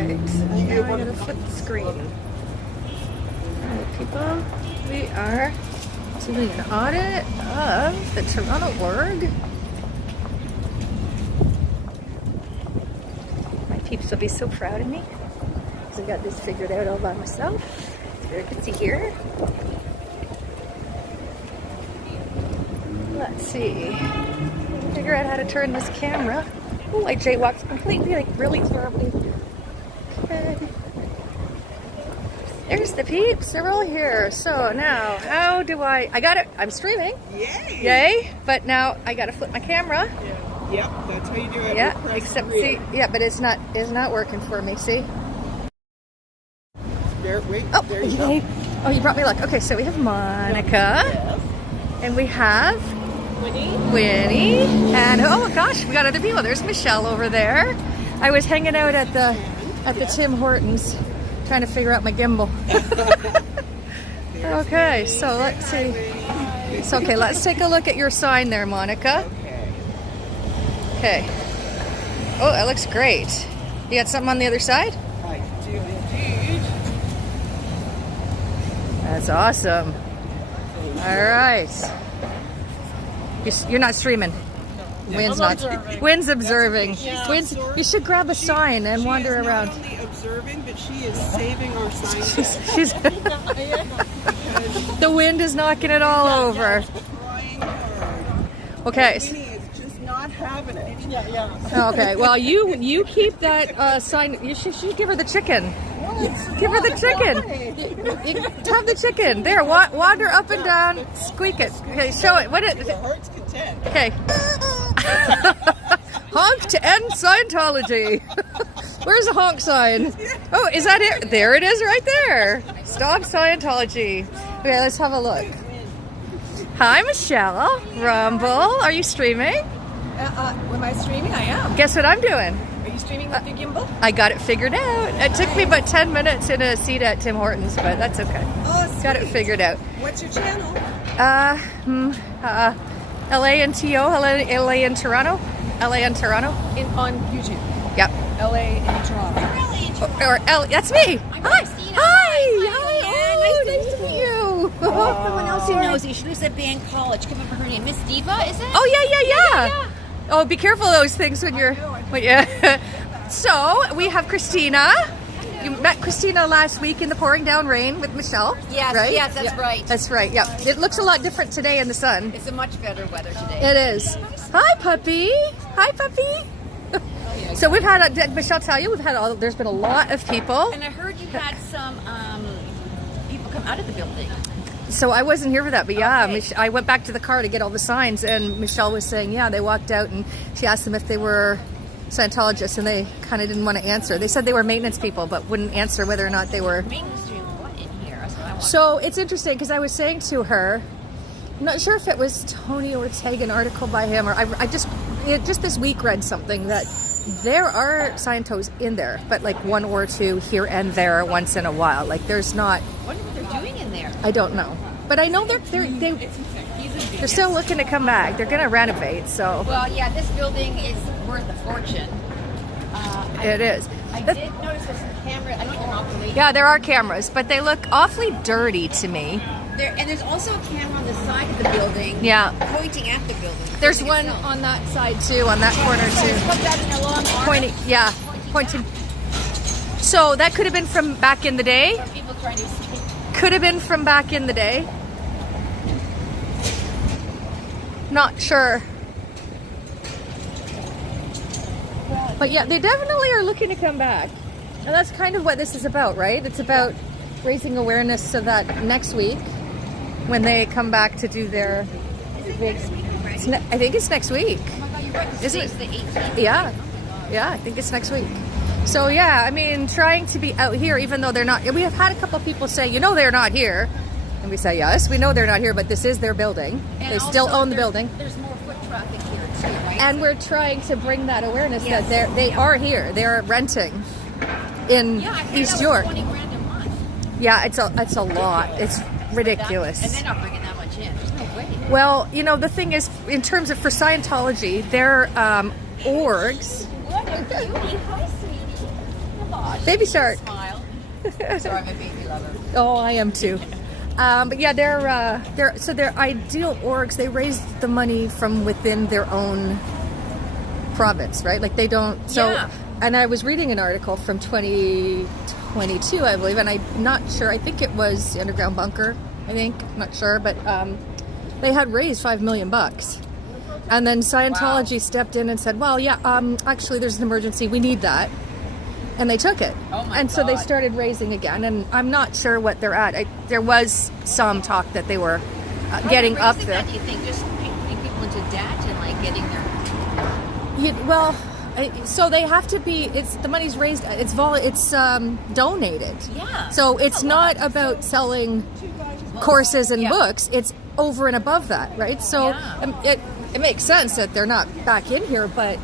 Alright, now I'm gonna flip the screen. Alright, people, we are doing an audit of the Toronto org. My peeps will be so proud of me because I got this figured out all by myself. It's very good to hear. Let's see. Figure out how to turn this camera. Oh, I jaywalked completely, like really terribly. Okay. There's the peeps. They're all here. So now, how do I got it. I'm streaming. Yay! Yay! But now I got to flip my camera. Yeah. Yep, that's how you do it. Yeah. Except see, yeah, but it's not working for me. See? There, wait. Oh, there you okay. go. Oh, you brought me luck. Okay, so we have Monica, Yes. and we have Winnie, and oh gosh, we got other people. There's Michelle over there. I was hanging out at the Tim Hortons trying to figure out my gimbal. Okay, so let's see. So okay, let's take a look at your sign there, Monica. Okay. Oh, that looks great. You got something on the other side? I do indeed. That's awesome. All right. You're not streaming. Wynn's not. Wynn's observing. Wynn's, you should grab a sign and wander around. She is not only observing, but she is saving our sign. She's the wind is knocking it all over. Trying hard. Okay. Winnie is just not having it. Yeah. Okay. Well, you keep that sign. You should give her the chicken. Give her the chicken. You have the chicken. There. Wander up and down. Squeak it. Okay. Show it. What it? The heart's content. Okay. Honk to end Scientology. Where's the honk sign? Oh, is that it? There it is right there. Stop Scientology. Okay, let's have a look. Hi, Michelle. Rumble. Are you streaming? Am I streaming? I am. Guess what I'm doing? Are you streaming with your gimbal? I got it figured out. It took me about 10 minutes in a seat at Tim Hortons, but that's okay. Oh, sweet. Got it figured out. What's your channel? LA and TO, LA and Toronto. LA and Toronto. On YouTube. Yep. LA in Toronto. Or L. That's me. I'm Hi. Christina. Hi. Hi. Oh, Yeah, nice to meet you. Someone else who knows you. She lives at Band College. Can't remember her name. Miss Diva, is it? Oh yeah. Oh, be careful of those things when you're. Yeah. So we have Christina. You met Christina last week in the pouring down rain with Michelle. Yes, right? yes, that's right. That's right. Yeah. It looks a lot different today in the sun. It's a much better weather today. It is. Hi, puppy. Hi, puppy. So we've had. Did Michelle tell you we've had? There's been a lot of people. And I heard you had some people come out of the building. So I wasn't here for that, but yeah, Okay. I went back to the car to get all the signs, and Michelle was saying, yeah, they walked out, and she asked them if they were Scientologists, and they kind of didn't want to answer. They said they were maintenance people, but wouldn't answer whether or not they were. Maintenance doing what in here? That's what I want. So it's interesting because I was saying to her, I'm not sure if it was Tony Ortega, an article by him, or I just this week read something that there are Scientos in there, but like one or two here and there once in a while. Like there's not. I wonder what they're doing in there. I don't know, but I know they're still looking to come back. They're going to renovate, so Well, yeah, this building is worth a fortune. it is. I did notice there's some cameras. I know you're not believing. Yeah, there are cameras, but they look awfully dirty to me. And there's also a camera on the side of the building. Yeah. Pointing at the building. There's Building one itself. on that side too, on that corner too. Put that in a long arm. Pointing, yeah, pointing. So that could have been from back in the day. Or people trying to escape. Could have been from back in the day. Not sure. But yeah, they definitely are looking to come back. And that's kind of what this is about, right? It's about raising awareness so that next week, when they come back to do their big... I think it's next week. Oh my God, you're right. Isn't It's the 18th. Yeah. Yeah, I think it's next week. So yeah, I mean, trying to be out here, even though they're not... We have had a couple people say, you know they're not here. And we say, yes, we know they're not here, but this is their building. And They still also, own the building. There's more foot traffic here too, right? And we're trying to bring that awareness Yes. that they are here. They're renting in yeah, I heard East that York. was 20 grand a month. Yeah, it's a lot. It's ridiculous. And they're not bringing that much in. There's no way. Well, you know, the thing is, in terms of for Scientology, their orgs. What a beauty. Hi, sweetie. Oh my God. Baby shark. Smile. So I'm a baby lover. Oh, I am too. But yeah, they're ideal orgs. They raise the money from within their own province, right? Like they don't. So, Yeah. and I was reading an article from 2022, I believe, and I'm not sure. I think it was the underground bunker. I think, I'm not sure, but they had raised $5 million, and then Scientology stepped in and said, "Well, yeah, actually, there's an emergency. We need that." And they took it. Oh my and so they God. started raising again. And I'm not sure what they're at. There was some talk that they were getting up Raising there. that, do you think just putting people into debt and like getting their... So they have to be. It's the money's raised. It's donated. Yeah. So it's not about selling courses and books. It's over and above that, right? So Yeah. it makes sense that they're not back in here, but.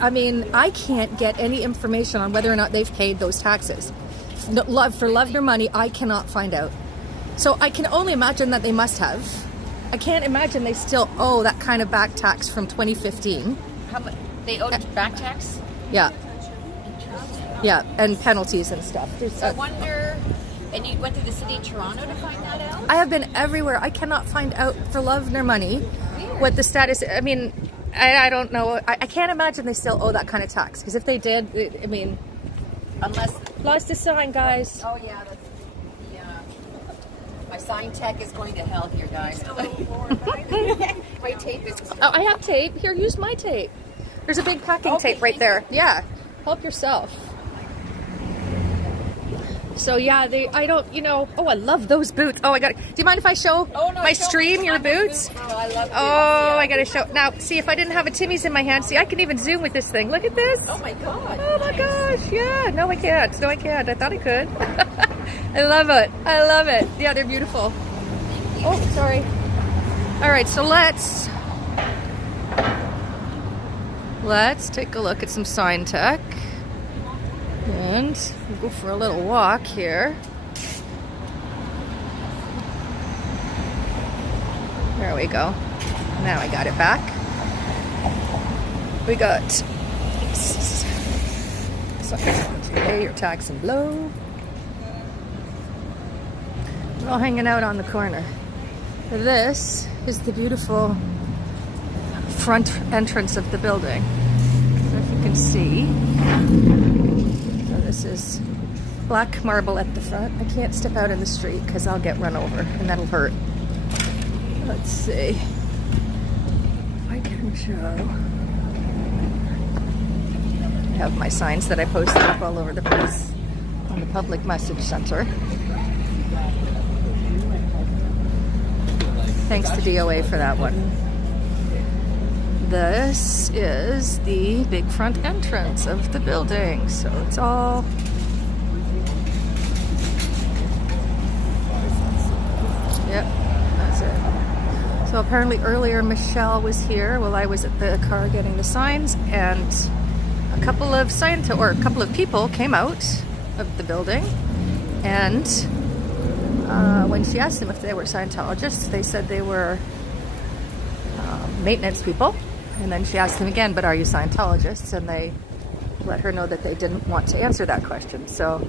I mean, I can't get any information on whether or not they've paid those taxes. For love nor money, I cannot find out. So I can only imagine that they must have. I can't imagine they still owe that kind of back tax from 2015. How much? They owed back tax? Yeah. Yeah, and penalties and stuff. So I wonder... And you went to the city of Toronto to find that out? I have been everywhere. I cannot find out for love nor money what the status. I mean, I don't know. I can't imagine they still owe that kind of tax. Because if they did, I mean, Unless... lost to sign, guys. Oh, yeah. That's, yeah. My sign tech is going to hell here, guys. My tape is... Oh, I have tape. Here, use my tape. There's a big packing Okay, tape right thank there. Yeah, help yourself. So yeah, I don't, oh, I love those boots. Oh, do you mind if I show my stream your boots? Oh, I love Oh, I gotta show. Now, see, if I didn't have a Timmy's in my hand, see, I can even zoom with this thing. Look at this. Oh, my God. Oh my gosh, yeah. No, I can't. No, I can't. I thought I could. I love it. I love it. Yeah, they're beautiful. Oh, sorry. All right, so let's take a look at some sign tech. And we'll go for a little walk here. There we go. Now I got it back. We got pay your tax and blow. We're all hanging out on the corner. This is the beautiful front entrance of the building. So if you can see. This is black marble at the front. I can't step out in the street because I'll get run over and that'll hurt. Let's see if I can show. I have my signs that I posted up all over the place on the public message center. Thanks to DOA for that one. This is the big front entrance of the building. So it's all... Yep, that's it. So apparently earlier Michelle was here while I was at the car getting the signs, and a couple of people came out of the building, and when she asked them if they were Scientologists, they said they were maintenance people. And then she asked them again, but are you Scientologists? And they let her know that they didn't want to answer that question. So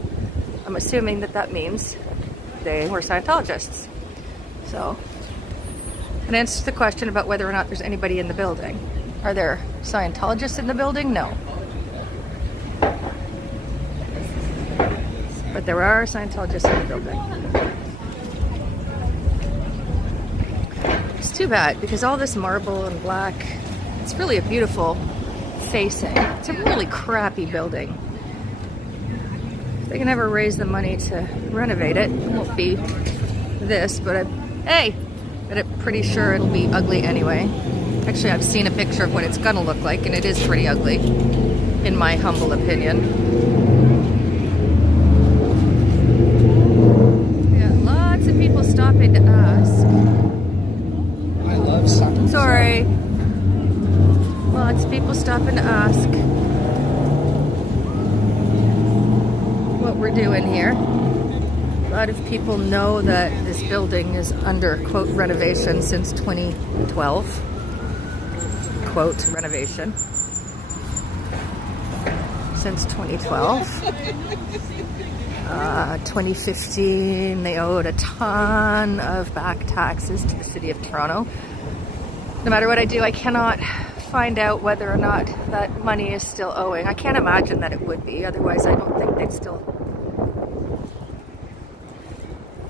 I'm assuming that means they were Scientologists. So, and answers the question about whether or not there's anybody in the building. Are there Scientologists in the building? No. But there are Scientologists in the building. It's too bad because all this marble and black, it's really a beautiful facing. It's a really crappy building. If they can ever raise the money to renovate it, it won't be this, but I'm pretty sure it'll be ugly anyway. Actually, I've seen a picture of what it's gonna look like, and it is pretty ugly, in my humble opinion. Yeah, lots of people stopping to ask. I love something. Sorry. Lots of people stopping to ask what we're doing here. A lot of people know that this building is under, quote, renovation since 2012. Quote, renovation. since 2012. 2015, they owed a ton of back taxes to the city of Toronto. No matter what I do, I cannot find out whether or not that money is still owing. I can't imagine that it would be, otherwise I don't think they'd still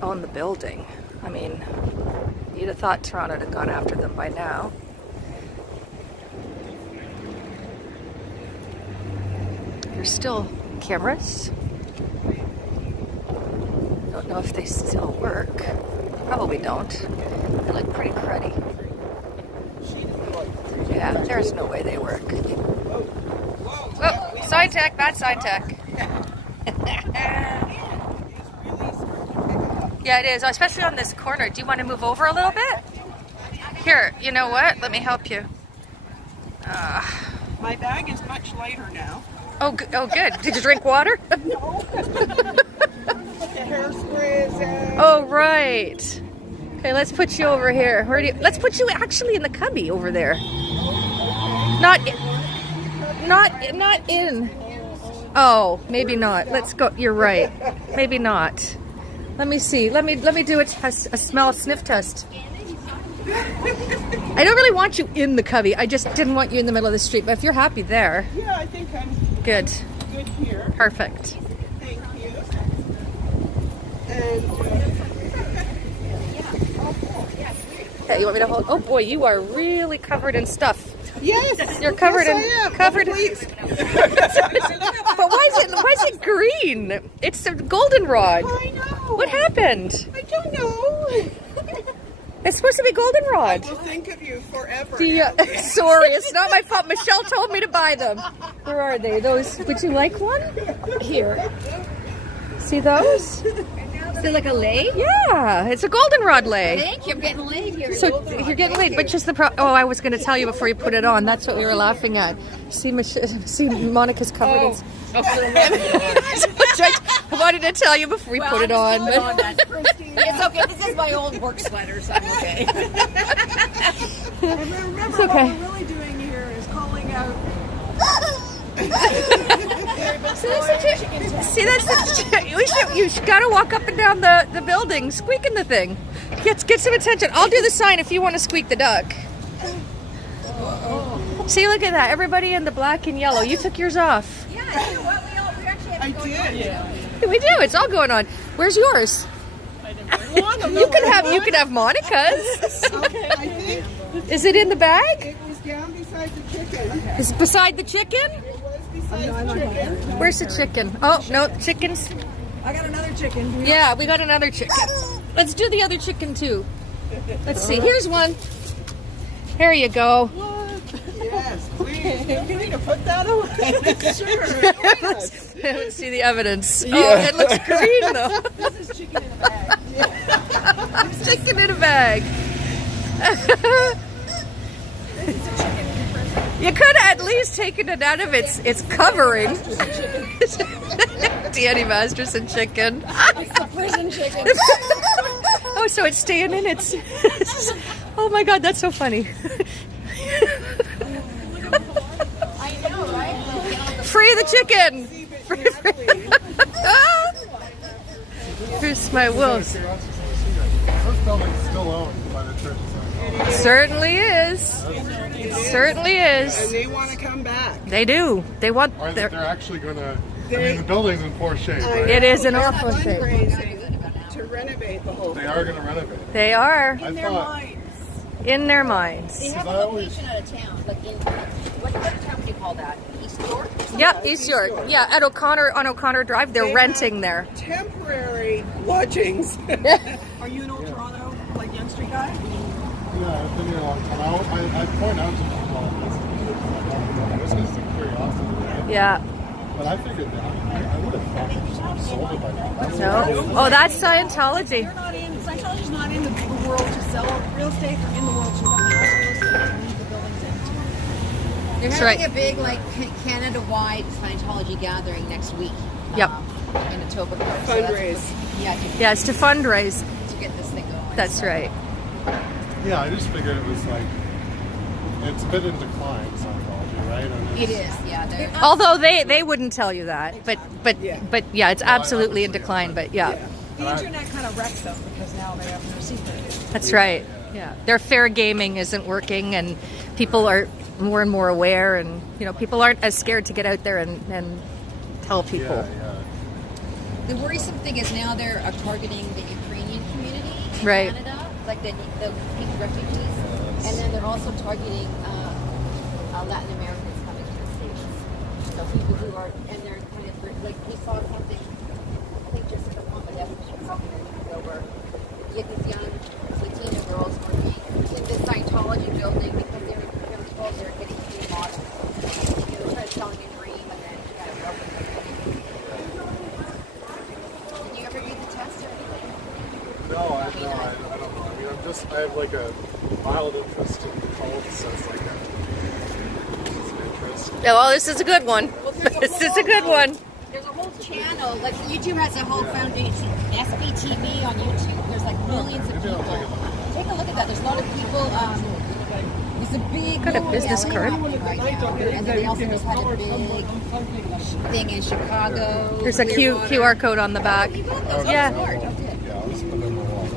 own the building. I mean, you'd have thought Toronto had gone after them by now. There's still cameras. Don't know if they still work. Probably don't. They look pretty cruddy. Yeah, there's no way they work. Oh, sign tech, bad sign tech. Yeah, it is, especially on this corner. Do you want to move over a little bit? Here, you know what? Let me help you. My bag is much lighter now. Oh, good. Did you drink water? No. The hairspray is out. Oh, right. Okay, let's put you over here. Let's put you actually in the cubby over there. Not in. Oh, maybe not. Let's go. You're right. Maybe not. Let me see. Let me do a smell sniff test. I don't really want you in the cubby. I just didn't want you in the middle of the street. But if you're happy there, Yeah, I think I'm good. good here. Perfect. Thank you. And Yeah, you want me to hold? Oh boy, you are really covered in stuff. yes, You're covered yes, in I am. covered. Please. But why is it green? It's a goldenrod. I know. What happened? I don't know. It's supposed to be goldenrod. We'll think of you forever. Sorry, it's not my fault. Michelle told me to buy them. Where are they? Those? Would you like one? Here. See those? Is it like a lay? Yeah, it's a goldenrod lay. Thank you. I'm getting laid here. So you're getting late, but just oh, I was going to tell you before you put it on. That's what we were laughing at. See, Monica's covered in. I wanted to tell you before we put it on. But It's okay. This is my old work sweater, so I'm okay. Remember, It's okay. what we're really doing here is calling out. See, you gotta walk up and down the building, squeaking the thing. Get some attention. I'll do the sign if you want to squeak the duck. See, look at that. Everybody in the black and yellow. You took yours off. Yeah, you know what? We actually have I to go did. We do. It's all going on. Where's yours? You could have Monica's. Okay, I think Is it in the bag? it was down beside the chicken. Is it beside the chicken? It was beside the chicken. Where's the chicken? Oh, no, chickens. I got another chicken. Yeah, we got another chicken. Let's do the other chicken too. Let's see. Here's one. Here you go. Yes, please. You need to put that away. Sure. Let's see the evidence. Oh, it looks green though. This is chicken in a bag. Chicken in a bag. You could have at least taken it out of its covering. Danny Masterson chicken. It's the prison chicken. Oh, so it's staying in its. Oh my God, that's so funny. I know, right? Free the chicken. Here's my wolves. This building's still owned by the Church of Scientology. Certainly is. It certainly And is. they want to come back. They do. They want Or their. they're actually going to. I mean, the building's in poor shape, right? It is an They're awful shape. fundraising to renovate the whole They thing. are going to renovate it. They are I thought. in their minds. They have I a always- location out of town, like in what town do you call that? East York? Yep, East York. Yeah, at O'Connor Drive, they're They renting have there. Temporary lodgings. Are you an old Toronto, like Yonge Street guy? Yeah, I've been here a long time. I point out to people, this is a curiosity, right? Yeah. But I figured that. I would have thought they just sold it by now. No. Oh, that's Scientology. They're not in. Scientology's not in the big world to sell real estate. They're in the world to run real estate to leave the buildings empty. They're That's having right. a big, like, Canada-wide Scientology gathering next week. Yep. In Etobicoke. So Fundraise. Yeah, Yes, to fundraise. to get this thing going. That's right. Yeah, I just figured it was like, it's a bit in decline, Scientology. right? And It it's- is, yeah. They're, Although they wouldn't tell you that, but yeah, it's absolutely in decline. But yeah, The internet kind of wrecked them because now they have no secret. that's right. Yeah, their fair gaming isn't working, and people are more and more aware, and people aren't as scared to get out there and tell people. Yeah. the worrisome thing is now they're targeting the Ukrainian community in Right. Canada, like the refugees, and then they're also targeting Latin Americans coming to the States. So people who are, and they're kind of like, we saw something, I think just a couple of something over. You get these young Latina girls working in the Scientology building because they were told they're getting too modern. They were trying to sell them a dream and then you got to work with them. Did you ever read the test or anything? No, I don't know. I mean, I have like a mild interest in cults, so it's like an interest. Yeah, well, this is a good one. This is a good one. There's a whole channel, like YouTube has a whole foundation, SBTV on YouTube. There's like millions of people. Take a look at that. There's a lot of people. It's a big Got a business card. right now. And then they also just had a big thing in Chicago. There's a QR code on the back. Yeah. Yeah, I'll just put it on the wall.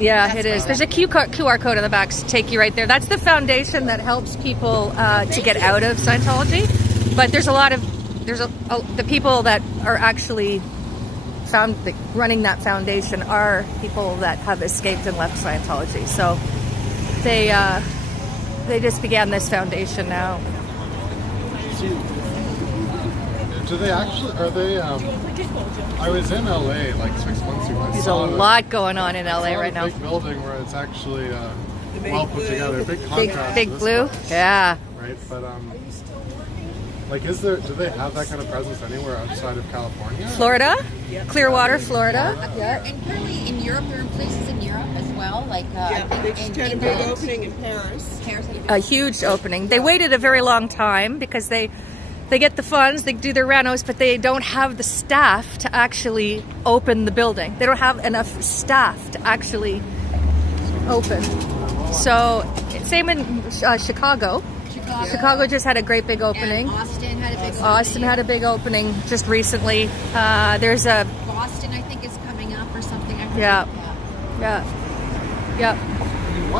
Yeah, it is. There's a QR code on the back to take you right there. That's the foundation that helps people to get out of Scientology. But there's the people that are actually running that foundation are people that have escaped and left Scientology. So they just began this foundation now. Do they actually? Are they? I was in LA like 6 months ago. There's a lot going on in LA right now. Big building where it's actually well put together. Big contrast. Big to this blue. one, Yeah. right, but like, do they have that kind of presence anywhere outside of California? Florida, Clearwater, Florida. Yeah. And apparently in Europe, there are places in Europe as well. Like Yeah, I they think just in had a big England. opening in Paris. A huge opening. They waited a very long time because they get the funds, they do their renos, but they don't have the staff to actually open the building. They don't have enough staff to actually open. So same in Chicago. Chicago just had a great big opening. And Austin had a big opening. Austin had a big opening just recently. There's a Boston, I think, is coming up or something. I Yeah. forget. yeah. I mean,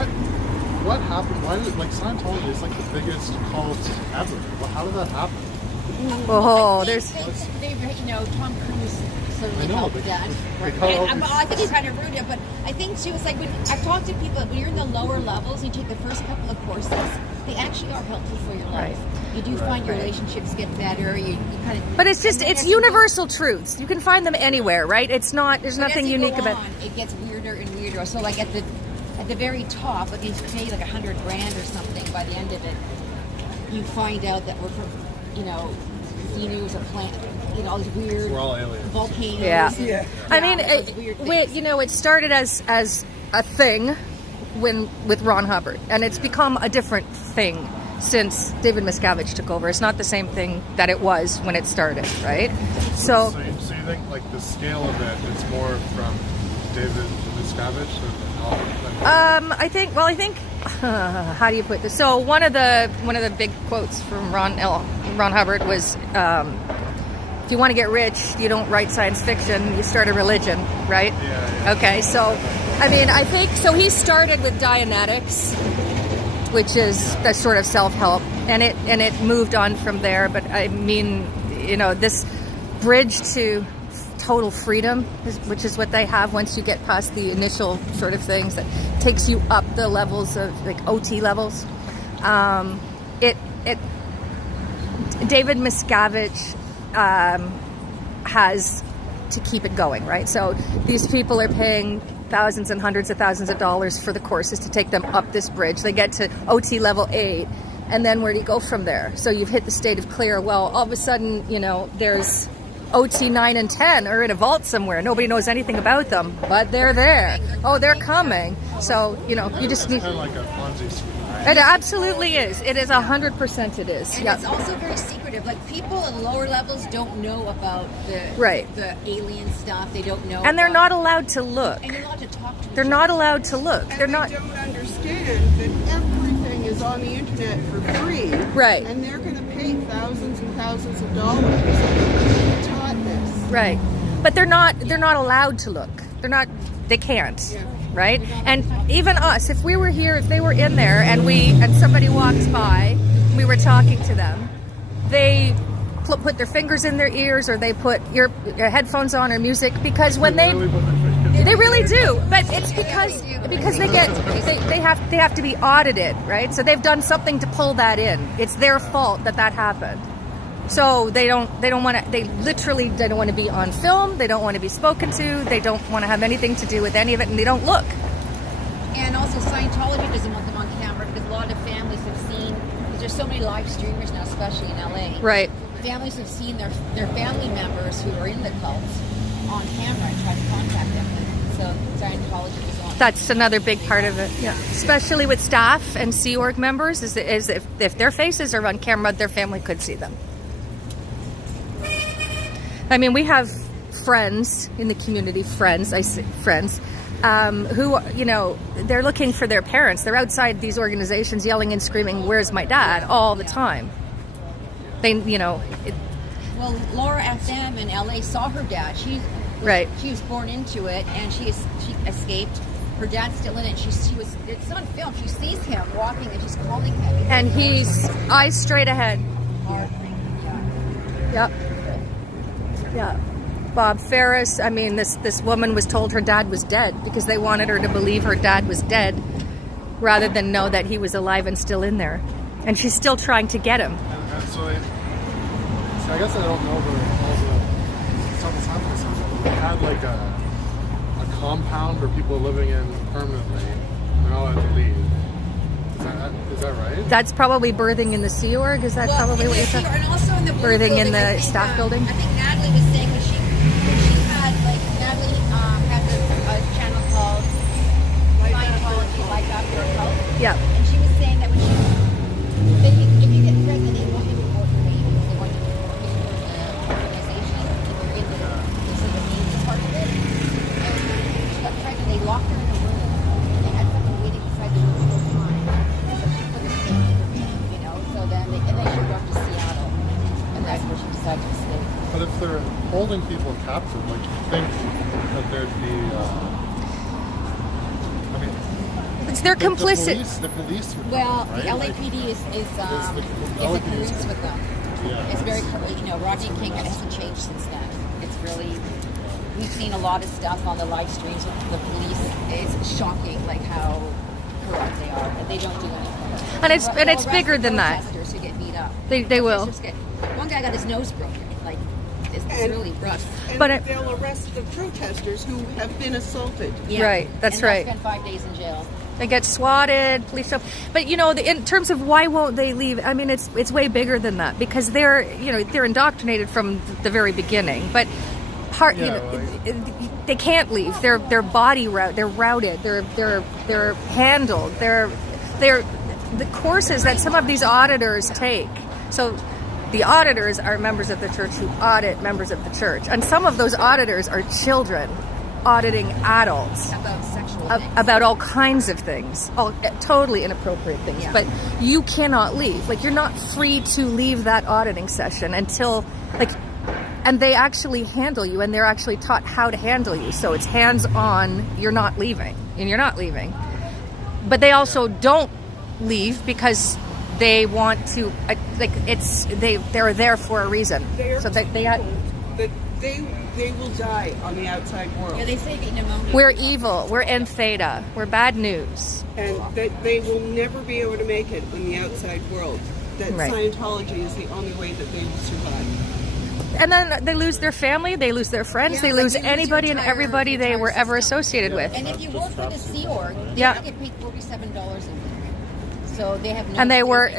what happened? Why did Scientology is like the biggest cult ever? Well, how did that happen? Oh, there's They Tom Cruise certainly I know, helped but that. they call it And I think he kind of ruined it, but I think too, it's like when I've talked to people, when you're in the lower levels, you take the first couple of courses, they actually are helpful for your life. Right. You do find your relationships get better. You kind of. But it's universal truths. You can find them anywhere, right? There's nothing unique about It gets weirder and weirder. So like at the very top, like you pay like $100,000 or something. By the end of it, you find out that we're from, Xenus or plant, all these weird We're all aliens. volcanoes. Yeah. and- Yeah. I mean, those weird things. it started as a thing with Ron Hubbard, and it's become a different thing since David Miscavige took over. It's not the same thing that it was when it started, right? So So you think like the scale of it is more from David Miscavige than I think how do you put this? So one of the big quotes from Ron Hubbard was, if you want to get rich, you don't write science fiction, you start a religion, right? Yeah. Okay, so I mean, I think so. He started with Dianetics, which is the sort of self-help, and it moved on from there. But I mean, this bridge to total freedom, which is what they have once you get past the initial sort of things that takes you up the levels of like OT levels. David Miscavige has to keep it going, right? So these people are paying thousands and hundreds of thousands of dollars for the courses to take them up this bridge. They get to OT level 8, and then where do you go from there? So you've hit the state of clear. Well, all of a sudden, there's OT 9 and 10 are in a vault somewhere. Nobody knows anything about them, but they're there. Oh, they're coming. So, you just need... It's kind of like a Ponzi scheme. It absolutely is. It is 100% it is. And Yeah. it's also very secretive. Like people in lower levels don't know about the alien stuff. They don't know. And they're about- not allowed to look. And you're allowed to talk to. They're not allowed to look. They're not... They don't understand that everything is on the internet for free. Right. And they're going to pay thousands and thousands of dollars to be taught this. Right. But they're not allowed to look. They can't. Yeah. Right? And even us, if we were here, if they were in there and somebody walks by, we were talking to them, they put their fingers in their ears, or they put headphones on or music, because when they really do, but it's because they have to be audited, right? So they've done something to pull that in. It's their fault that happened. So they don't want to. They don't want to be on film. They don't want to be spoken to. They don't want to have anything to do with any of it, and they don't look. And also Scientology doesn't want them on camera because a lot of families have seen, because there's so many live streamers now, especially in LA. Right. Families have seen their family members who are in the cult on camera and try to contact them. So Scientology doesn't want. That's another big part of it. Yeah. Especially with staff and Sea Org members, is if their faces are on camera, their family could see them. I mean, we have friends in the community, who, they're looking for their parents. They're outside these organizations yelling and screaming, "Where's my dad?" all the time. Well, Laura FM in LA saw her dad. She was born into it, and she escaped. Her dad's still in it. It's on film. She sees him walking, and she's calling him. And he's eyes straight ahead. Yep. Yeah. Bob Ferris, I mean, this woman was told her dad was dead because they wanted her to believe her dad was dead rather than know that he was alive and still in there. And she's still trying to get him. And so I guess I don't know all the stuff that's happening. They had like a compound where people are living in permanently. They're not allowed to leave. Is that right? That's probably birthing in the Sea Org. Is that probably what you're saying? And also in the blue Birthing building, in the I think, staff building? I think Natalie was saying when she had, like, Natalie had a channel called Scientology Life After a Cult. Yeah. And she was saying that if you get pregnant, they want you to work for me because they want you to work for the organization. If you're in the media part of it. And she got pregnant, they locked her in a room. They had someone waiting inside the room the whole time. So then they shipped her off to Seattle, and that's where she decided to stay. But if they're holding people captive, like, you think that there'd be, It's their complicit. The police would Well, right? the LAPD is in cahoots with them. Yeah. It's very, Rodney King hasn't changed since then. It's really, we've seen a lot of stuff on the live streams with the police. It's shocking, like how corrupt they are, and they don't do anything. And it's bigger than that. Protesters who get beat up. They will. One guy got his nose broken. Like, it's really rough. And But they'll arrest the protesters who have been assaulted. Right, that's and right. Spend 5 days in jail. They get swatted, police show. But in terms of why won't they leave? I mean, it's way bigger than that, because they're indoctrinated from the very beginning. But they can't leave. They're routed. They're handled. They're the courses that some of these auditors take. So the auditors are members of the church who audit members of the church, and some of those auditors are children auditing adults About sexual things. about all kinds of things, all totally inappropriate things. Yeah. But you cannot leave. Like, you're not free to leave that auditing session until, and they actually handle you, and they're actually taught how to handle you. So it's hands-on. You're not leaving. But they also don't leave because they want to. They're there for a reason. So that they will die on the outside world. Yeah, they say get pneumonia. we're evil. We're en theta. We're bad news. And that they will never be able to make it in the outside world. That Right. Scientology is the only way that they will survive. And then they lose their family, they lose their friends, Yeah, they like lose you lose anybody your and entire- everybody they were ever system. associated with. And if you work for the Sea Org, Yeah. you get paid $47 a week. So they have no And they work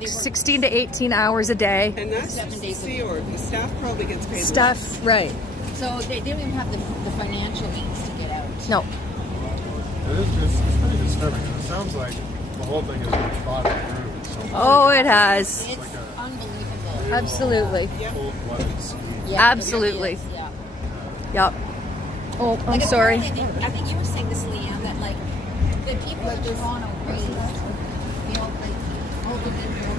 savings. 16 to 18 hours a day. And that's 7 just the days a Sea Org. The staff probably gets paid less. Stuff, right. So they don't even have the financial means to get out. No. It's pretty disturbing. It sounds like the whole thing has been thought through. So Oh, it has. It's unbelievable. Absolutely. cold-blooded scheme. Yeah, it Absolutely. really is, yeah. Yep. Oh, I'm Like, sorry. apparently, I think you were saying this, Leanne, that like the people in Toronto raised, like hold them in there.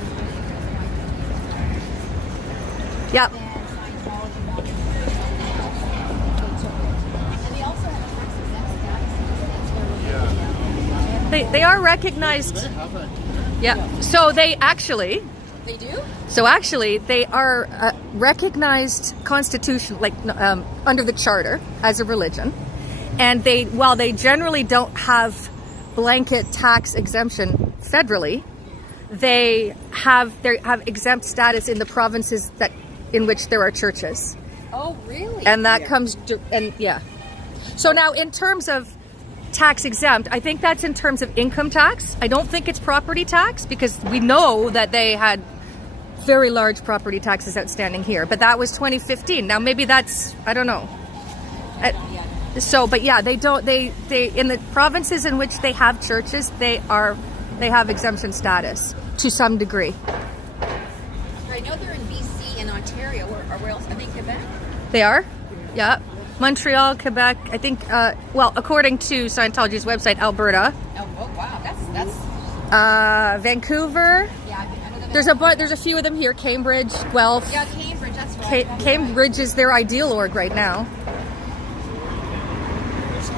Yep. And Scientology wanted to put it on there. They took it. And they also have a tax exempt status. That's where They are recognized. They have it. Yeah. So they actually. they do? So actually, they are recognized constitution, like under the charter, as a religion, and while they generally don't have blanket tax exemption federally, they have exempt status in the provinces in which there are churches, Oh, really? and that comes yeah. So now, in terms of tax exempt, I think that's in terms of income tax. I don't think it's property tax, because we know that they had very large property taxes outstanding here, but that was 2015. Now maybe that's, I don't know. But yeah, they don't. They in the provinces in which they have churches, they have exemption status to some degree. I know they're in BC and Ontario. Where else? I think Quebec. They are, yeah. Montreal, Quebec. I think. Well, according to Scientology's website, Alberta. Oh wow, that's. Vancouver. Yeah, I know There's a few of them here. Cambridge, Guelph. Yeah, Cambridge. That's right. Cambridge is their ideal org right now.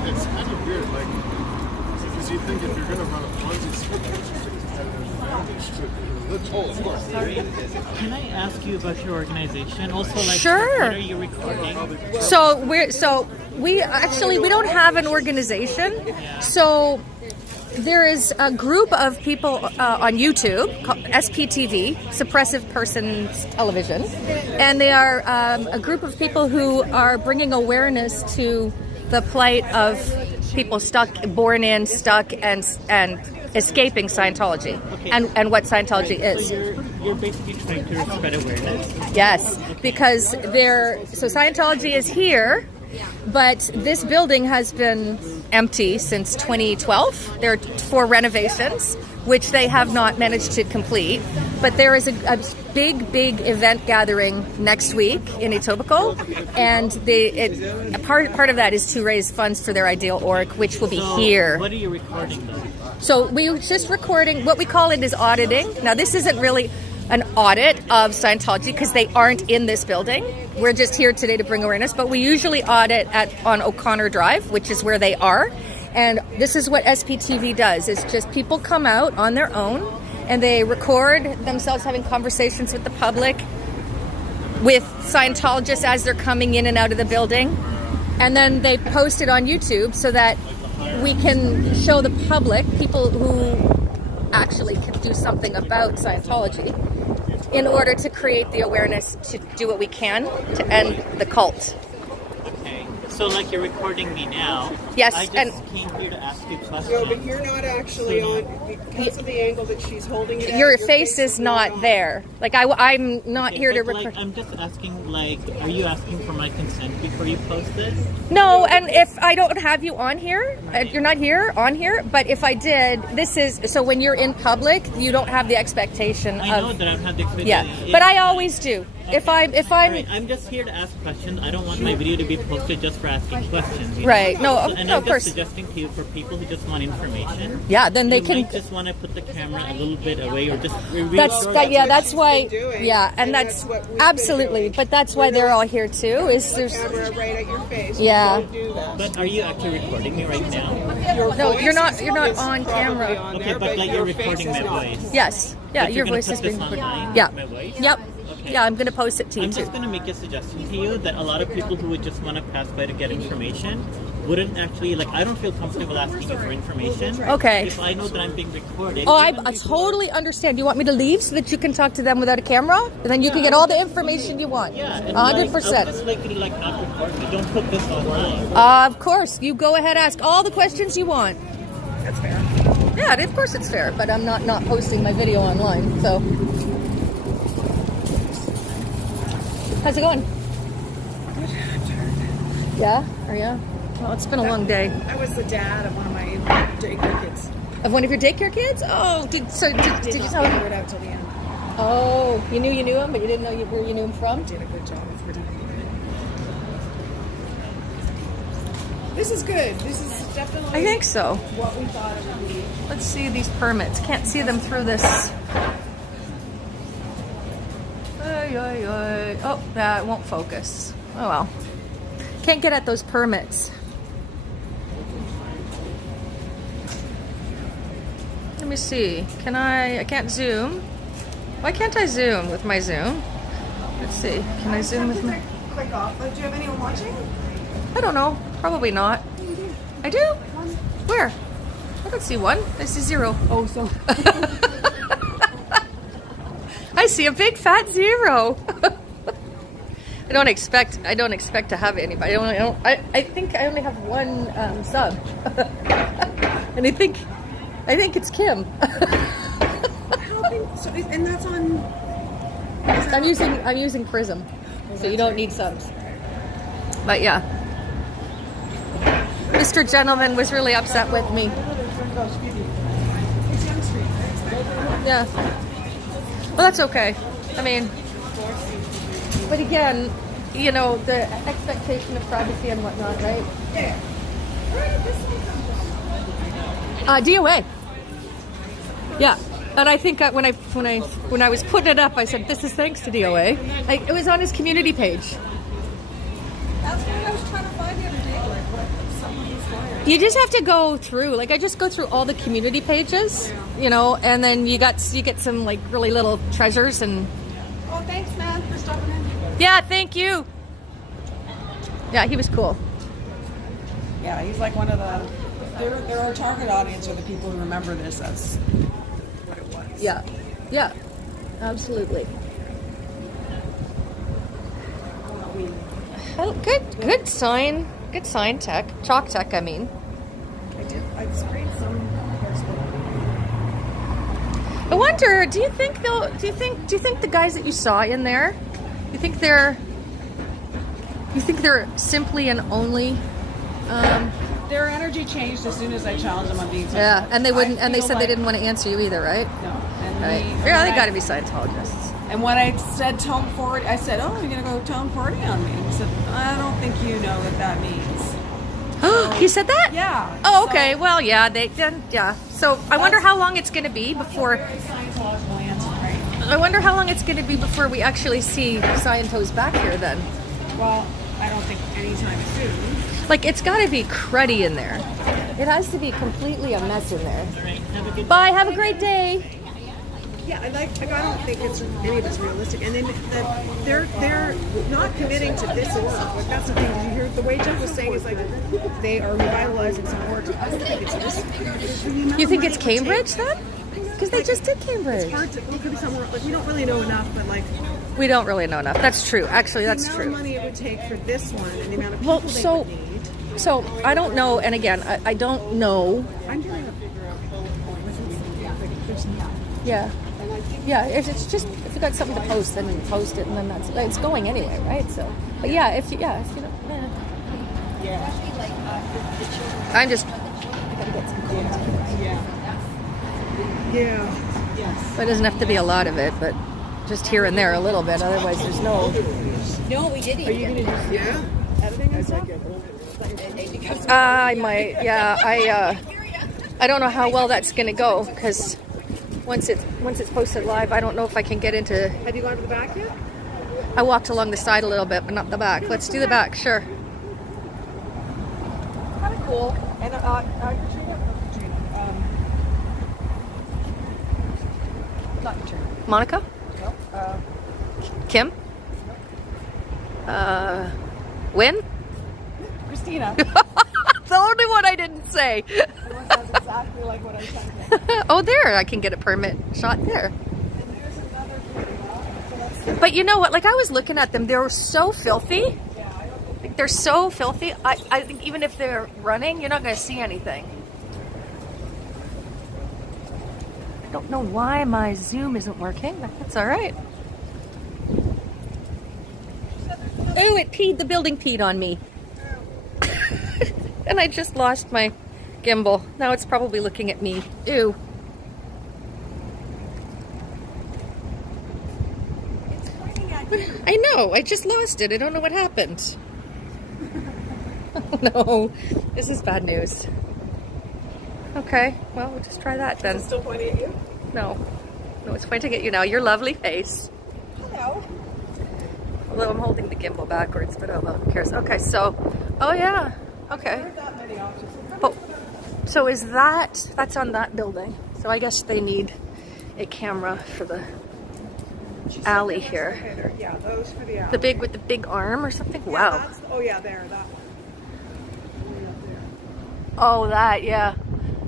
It's kind of weird, like, because you think if you're going to run a Ponzi scheme, it's just a competitive advantage to the toll, of course. Can I ask you about your organization? Also, like, Sure. what are you recording? So we don't have an organization. So there is a group of people on YouTube called SPTV, Suppressive Persons Television, and they are a group of people who are bringing awareness to the plight of people born in, stuck, and escaping Scientology, and what Scientology is. So you're basically trying to spread awareness. Yes, because Scientology is here, but this building has been empty since 2012. There are 4 renovations, which they have not managed to complete. But there is a big event gathering next week in Etobicoke, and part of that is to raise funds for their ideal org, which will be here. What are you recording though? So we're just recording, what we call it is auditing. Now this isn't really an audit of Scientology because they aren't in this building. We're just here today to bring awareness, but we usually audit on O'Connor Drive, which is where they are. And this is what SPTV does. It's just people come out on their own and they record themselves having conversations with the public, with Scientologists as they're coming in and out of the building. And then they post it on YouTube so that we can show the public, people who actually can do something about Scientology, in order to create the awareness to do what we can to end the cult. Okay. So like you're recording me now. Yes, I just and- came here to ask you questions. No, but you're not actually on, because of the angle that she's holding it at, Your face is not there. Like I'm not Okay, here to but, record. like, I'm just asking, like, are you asking for my consent before you post this? No, and if I don't have you on here, you're not here on here. But if I did, this is so when you're in public, you don't have the expectation I know of. that I don't have the expectation. Yeah, but I always do. If I'm Alright, I'm just here to ask questions. I don't want my video to be posted just for asking questions. You know? Right. No, And no, I'm of course. just suggesting to you for people who just want information. Yeah, then they you can. might just want to put the camera a little bit away or just. That's why. doing. Yeah, and And that's that's what we've been absolutely. doing. But that's why they're all here too. Is there's. Camera right at your face. Yeah. Don't do that. But are you actually recording me right now? No, voice you're not. is You're not probably on camera. on Okay, there, but like your you're face recording is my not. voice. Yes. Yeah, But your you're gonna voice put is being this recorded. online, Yeah. my voice? Yep. Okay. Yeah, I'm gonna post it to you I'm too. just going to make a suggestion to you that a lot of people who would just want to pass by to get information wouldn't actually, like, I don't feel comfortable asking you for information. Okay. If I know that I'm being recorded. Oh, I even before- totally understand. You want me to leave so that you can talk to them without a camera? And then you can get all the information you want. Yeah, and 100%. I would just like you to, like, not record me. Don't put this online. Of course. You go ahead, ask all the questions you want. That's fair. Yeah, of course it's fair, but I'm not posting my video online, so. How's it going? Yeah? Are you? Well, it's been a long day. I was the dad of one of my daycare kids. Of one of your daycare kids? Oh, did you tell Figure him? it out till the end. Oh, you knew him, but you didn't know where you knew him from? Did a good job of pretending. This is good. This is definitely I think so. what we thought it would be. Let's see these permits. Can't see them through this Oh, that won't focus. Oh well. Can't get at those permits. Let me see. Can I can't zoom. Why can't I zoom with my Zoom? Let's see. Can I zoom with my... Click off. Do you have anyone watching? I don't know. Probably not. I do? Where? I don't see one. I see 0. Oh, so. I see a big fat 0. I don't expect to have anybody. I think I only have one sub. And I think it's Kim. And that's on. I'm using Prism. So you don't need subs. But yeah. Mr. Gentleman was really upset with me. It's Yonge Street. Yeah. Well, that's okay. I mean, but again, you know, the expectation of privacy and whatnot, right? Yeah. Where did this one come from? DOA. Yeah. And I think when I was putting it up, I said, "This is thanks to DOA." It was on his community page. That's what I was trying to find the other day. Like, what somebody's wired. You just have to go through. Like, I just go through all the community pages, you know, and then you get some like really little treasures and. Oh, thanks, man, for stopping in. Yeah, thank you. Yeah, he was cool. Yeah, he's like one of the. They're our target audience are the people who remember this as what it was. Yeah, yeah, absolutely. Oh, good sign tech, chalk tech. I mean, I sprayed some hairspray. I wonder. Do you think the guys that you saw in there? You think they're simply and only? Their energy changed as soon as I challenged them on being. Yeah, and they wouldn't, and they feel said they like- didn't want to answer you either, right? No, and Right. they Yeah, they got to be Scientologists. And when I said tone 40, I said, "Oh, you're gonna go tone 40 on me." He said, "I don't think you know what that means." He said that? Yeah. Oh, okay. Well, yeah, yeah. So I wonder how long it's going to be before. Scientological answer, right? I wonder how long it's going to be before we actually see Scientos back here. Then, Well, I don't think anytime soon. like, it's got to be cruddy in there. It has to be completely a mess in there. All right, have a good Bye. Have a great day. Yeah, I don't think any of it's realistic. And then they're not committing to this work. Like, that's the thing. Did you hear the way Jeff was saying is like they are revitalizing some work. I don't think it's this. You think it's Cambridge then? Because they just did Cambridge. It's hard to. It could be somewhere. Like, we don't really know enough, but like We don't really know enough. That's true. Actually, that's the amount true. of money it would take for this one and the amount of people Well, so- they would need. So I don't know. And again, I don't know. I'm trying to figure out there's not. Yeah. And I think Yeah, if it's just if you got something to post, then you post it, and then it's going anyway, right? So, but yeah, if you don't, I'm just. I gotta get some content. yeah. Yes. It doesn't have to be a lot of it, but just here and there a little bit. Otherwise, there's no. No, we didn't. Are you gonna just editing and stuff? I might. Yeah, I don't know how well that's gonna go because once it's posted live, I don't know if I can get into. Have you gone to the back yet? I walked along the side a little bit, but not the back. Let's do the back, sure. Kind of cool. And Katrina, not Katrina. Monica, No. Kim, Win. Christina. The only one I didn't say. Everyone sounds exactly like what I was trying to say. Oh, there, I can get a permit shot there. And there's another so that's But you know what? Like, I was looking at them. They were so filthy. Like, they're so filthy. I think even if they're running, you're not going to see anything. I don't know why my Zoom isn't working, but that's all right. Oh, it peed. The building peed on me. And I just lost my gimbal. Now it's probably looking at me. Ew. I know. I just lost it. I don't know what happened. Oh, no. This is bad news. Okay. Well, we'll just try that then. still pointing at you. No. No, it's pointing at you now. Your lovely face. Hello. Although I'm holding the gimbal backwards, but oh well, who cares? Okay, so, oh yeah, okay. But, so is that's on that building. So I guess they need a camera for the alley here. Okay, there. Yeah, those for the alley. The big with the big arm or something? Yeah, Wow. that's, oh yeah, there. That. Way up there. Oh, that, yeah.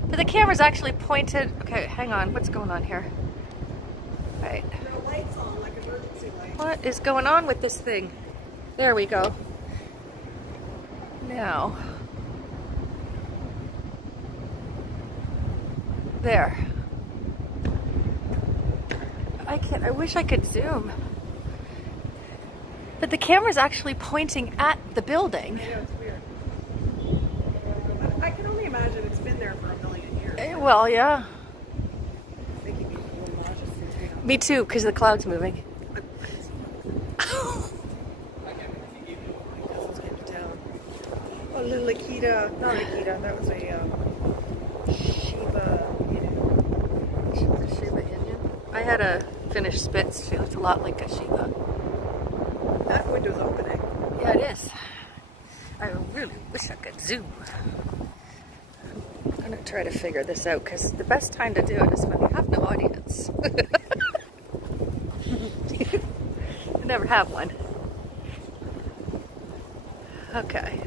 But the camera's actually pointed. Okay, hang on. What's going on here? Right. There are lights on, like emergency lights. What is going on with this thing? There we go. Now. There. I wish I could zoom. But the camera's actually pointing at the building. I know, it's weird. I can only imagine it's been there for a million years. Well, yeah. I think you'd be a little nauseous since we don't. Me too, because the cloud's moving. Cousins came to town. Oh, little Akita. Not Akita, that was a Shiba Inu. Shiba Inu. I had a Finnish Spitz. She looked a lot like a Shiba. That window's opening. Yeah, it is. I really wish I could zoom. I'm gonna try to figure this out because the best time to do it is when you have no audience. I never have one. Okay.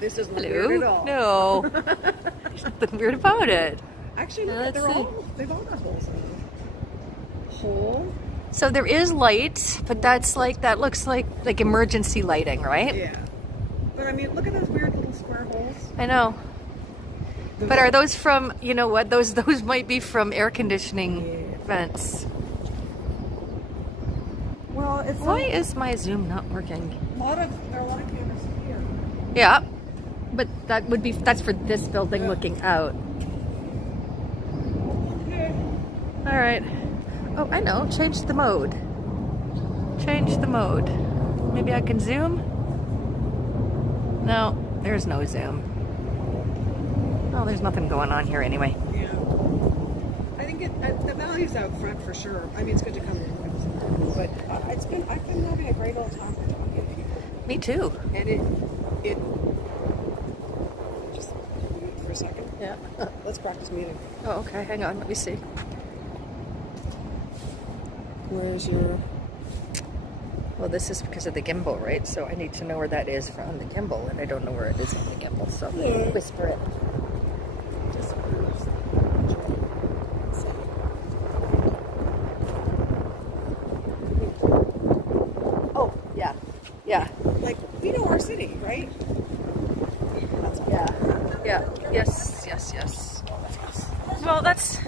This isn't Hello? weird at all. No. There's nothing weird about it. Actually, look, Let's they've see. all got holes in them. Hole? So there is light, but that looks like emergency lighting, right? Yeah. But I mean, look at those weird little square holes. I know. But are those from, you know what, those might be from air conditioning vents. Well, it's Why is my zoom not working? there are a lot of cameras here. Yeah. But that's for this building looking out. Okay. All right. Oh, I know. Change the mode. Change the mode. Maybe I can zoom? No, there's no zoom. Oh, there's nothing going on here anyway. Yeah. I think the value's out front for sure. I mean, it's good to come in. But I've been having a great old time with talking to people. Me too. And it just mute for a second. Yeah. Let's practice muting. Oh, okay. Hang on. Let me see. Where's your... Well, this is because of the gimbal, right? So I need to know where that is on the gimbal, and I don't know where it is on the gimbal, so I'm gonna whisper it. Just oh, yeah. Yeah. Like, we know our city, right? That's all. Yeah. Yeah. Yes, yes, yes. Well, that's...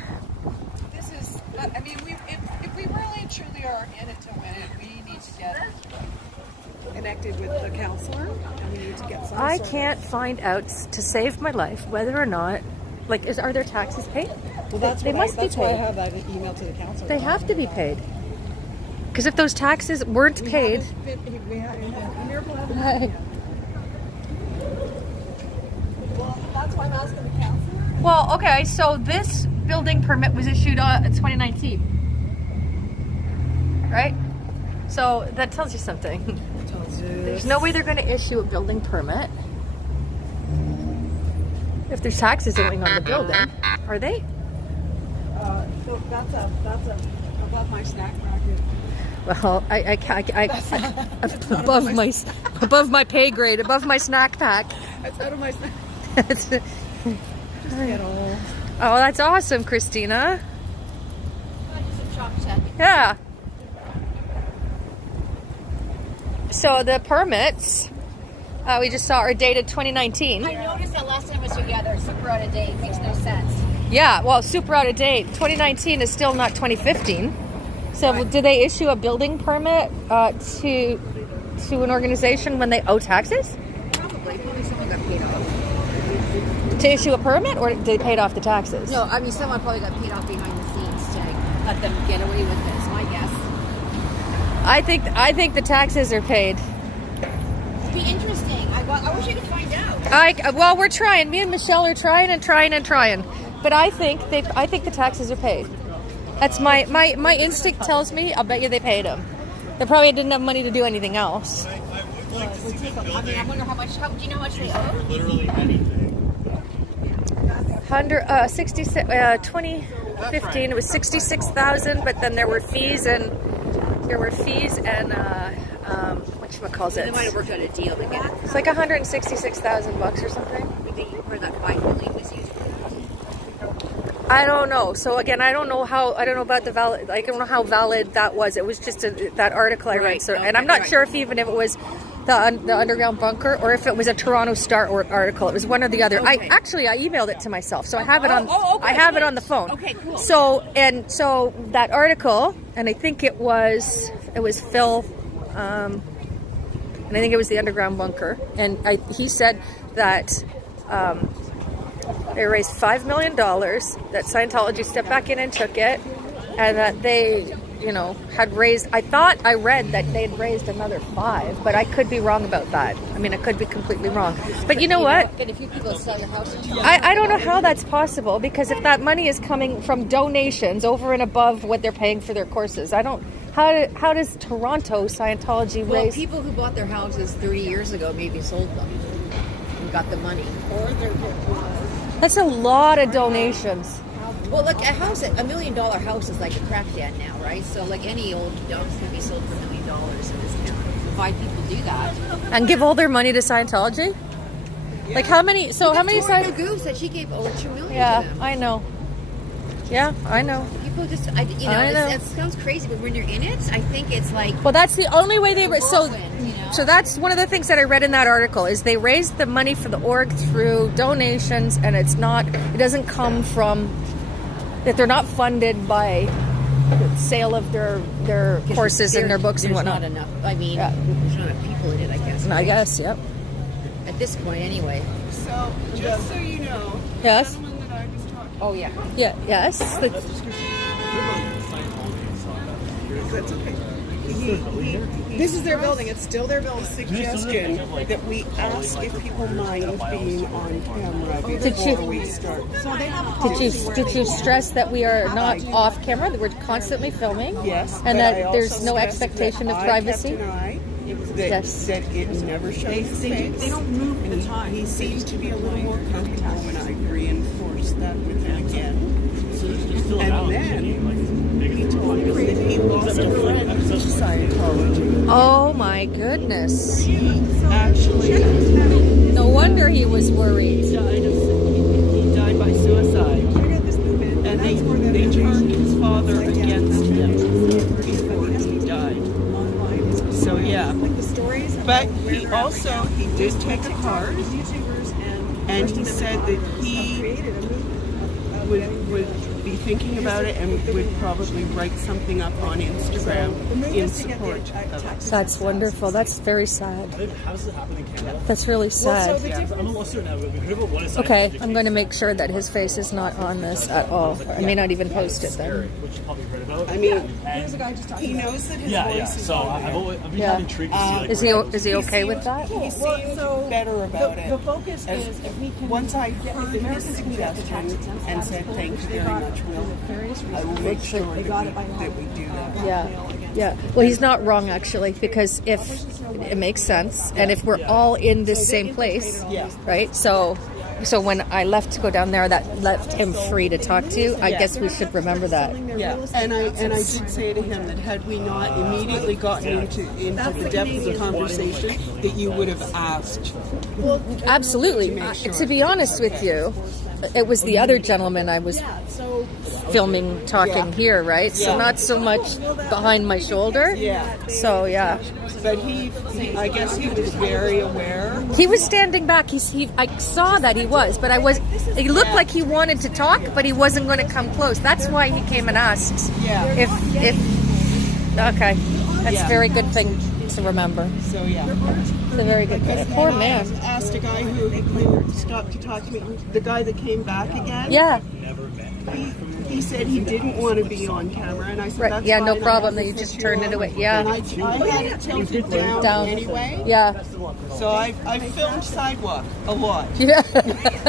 This is... I mean, if we really truly are in it to win it, we need to get connected with the counselor, and we need to get some I sort of- can't find out to save my life whether or not, like, are their taxes paid? Well, that's They must be that's why I paid. have that email to the counselor. They have to be paid. Because if those taxes weren't paid, Well, that's why I'm asking the counselor. well, okay, so this building permit was issued in 2019, right? So that tells you something. There's no way they're going to issue a building permit if there's taxes owing on the building, are they? So that's above my snack bracket. Well, I above my pay grade, above my snack pack. It's out of my snack. Just Get all. Oh, that's awesome, Christina. Some shop check. Yeah. So the permits we just saw are dated 2019. I noticed that last time was together. Super out of date. Makes no sense. Yeah, well, super out of date. 2019 is still not 2015. So did they issue a building permit to an organization when they owe taxes? Probably someone got paid off. To issue a permit, or they paid off the taxes? No, I mean someone probably got paid off behind the scenes to let them get away with it. Is my guess. I think the taxes are paid. It'd be interesting. I wish I could find out. Well, we're trying. Me and Michelle are trying. but I think the taxes are paid. That's my instinct tells me. I'll bet you they paid them. They probably didn't have money to do anything else. I mean, I wonder how much. Do you know how much they owe? Literally anything. 2015 it was 66,000, but then there were fees and whatchamacallit. They might have worked out a deal to get it. It's like $166,000 or something. Where that $5 million was used for. I don't know. So again, I don't know about the valid. I don't know how valid that was. It was just that article I read. Right, So, okay, and I'm not right. sure if even if it was the underground bunker or if it was a Toronto Star article. It was one or the other. Okay. I emailed it to myself, so I have it on. okay, I have it good. on the phone. Okay, cool. So that article, and I think it was Phil, and I think it was the underground bunker, and he said that. They raised $5 million, that Scientology stepped back in and took it, and that they, had raised, I read that they had raised another $5, but I could be wrong about that. I mean, I could be completely wrong. But you know what? But if you people sell your house in Toronto, I don't know how that's possible, because if that money is coming from donations over and above what they're paying for their courses, how does Toronto Scientology well, raise? people who bought their houses 30 years ago maybe sold them and got the money. That's a lot of donations. Well, look, $1 million house is like a crack den now, right? So, like any old house can be sold for $1 million in this town. Why people do that? And give all their money to Scientology? Like how many? So how many? Victoria Goose said she gave over $2 million Yeah, to them. I know. Yeah, I know. People just, I know. it sounds crazy, but when you're in it, I think it's like Well, that's the only way they were. So, whirlwind, you know? so that's one of the things that I read in that article is they raised the money for the org through donations, and it doesn't come from that they're not funded by the sale of their courses and their books and there's whatnot. not enough. I mean, Yeah. there's not enough people in it, I guess. I guess, yep. At this point, anyway. So, just so you know, Yes. the gentleman that I was talking Oh yeah. Yeah. Yes. That's okay. This is their building. It's still their building. Suggestion that we ask if people mind being on camera before we start. So they have a Did you stress that we are not off camera? That we're constantly filming? Yes, And but I that also there's no stressed expectation that of I privacy? kept an eye that, Yes. that it never shows his face. They don't move And the time. he seems to be a little more comfortable when I reinforced that with him again. And then he told me that he lost a friend to Scientology. Oh my goodness. Actually, No wonder he was worried. He died by suicide, and they turned his father against him before he died. So yeah, but he also did take a card, and he said that he would be thinking about it and would probably write something up on Instagram in support of it. That's wonderful. That's very sad. How does it happen in Canada? That's really sad. I'm a listener now. We've heard about one aside. Okay, I'm going to make sure that his face is not on this at all. I may not even post it then. Which you probably read about. I mean, And he knows that his voice is So on I've there. always been Yeah. kind of intrigued to see like Is he okay with that? He seems better about it. The focus As- is if we can. Once I heard his suggestion and said thank you very much, Will, I will make sure that we do that. Yeah. Well, he's not wrong actually, because if it makes sense, and if we're all in this same place, right? So when I left to go down there, that left him free to talk to you. I guess we should remember that. Yeah, and I did say to him that had we not immediately gotten into the depth of the conversation, that you would have asked. Absolutely. To be honest with you, it was the other gentleman I was filming talking here, right? So not so much behind my shoulder. Yeah. So yeah. But I guess he was very aware. He was standing back. I saw that he was, but it looked like he wanted to talk, but he wasn't going to come close. That's why he came and asked. Yeah. Okay. That's Yeah. a very good thing to remember. So yeah. It's a very good thing. Poor man. I asked a guy who stopped to talk to me, the guy that came back again. Yeah. he said he didn't want to be on camera, and I said, Right. that's Yeah, no fine. problem. I Then you have just to turned put it you away. on. Yeah. And I had it tilted down anyway. Yeah. So I filmed sidewalk a lot. Yeah.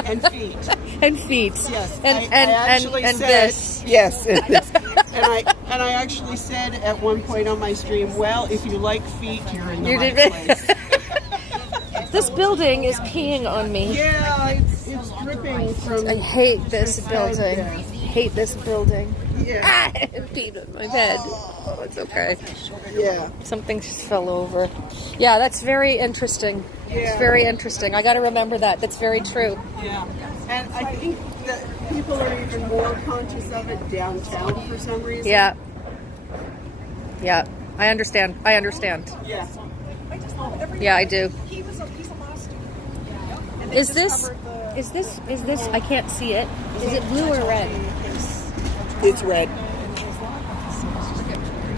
And feet. And feet. Yes. And I actually and said, this. Yes. And this. And I actually said at one point on my stream, well, if you like feet, you're in the You right did place. This building is peeing on me. Yeah, it's dripping from. I hate this the side building. there. Hate this building. Yeah. Ah, it peed on my head. Oh, it's okay. Yeah. Something just fell over. Yeah, that's very interesting. It's Yeah. very interesting. I got to remember that. That's very true. Yeah. And I think that people are even more conscious of it downtown for some reason. Yeah. Yeah. I understand. I understand. Yeah. Yeah, I do. He's a law student. And they Is just this? covered the- Is this? I can't see it. Is it blue or red? It's red.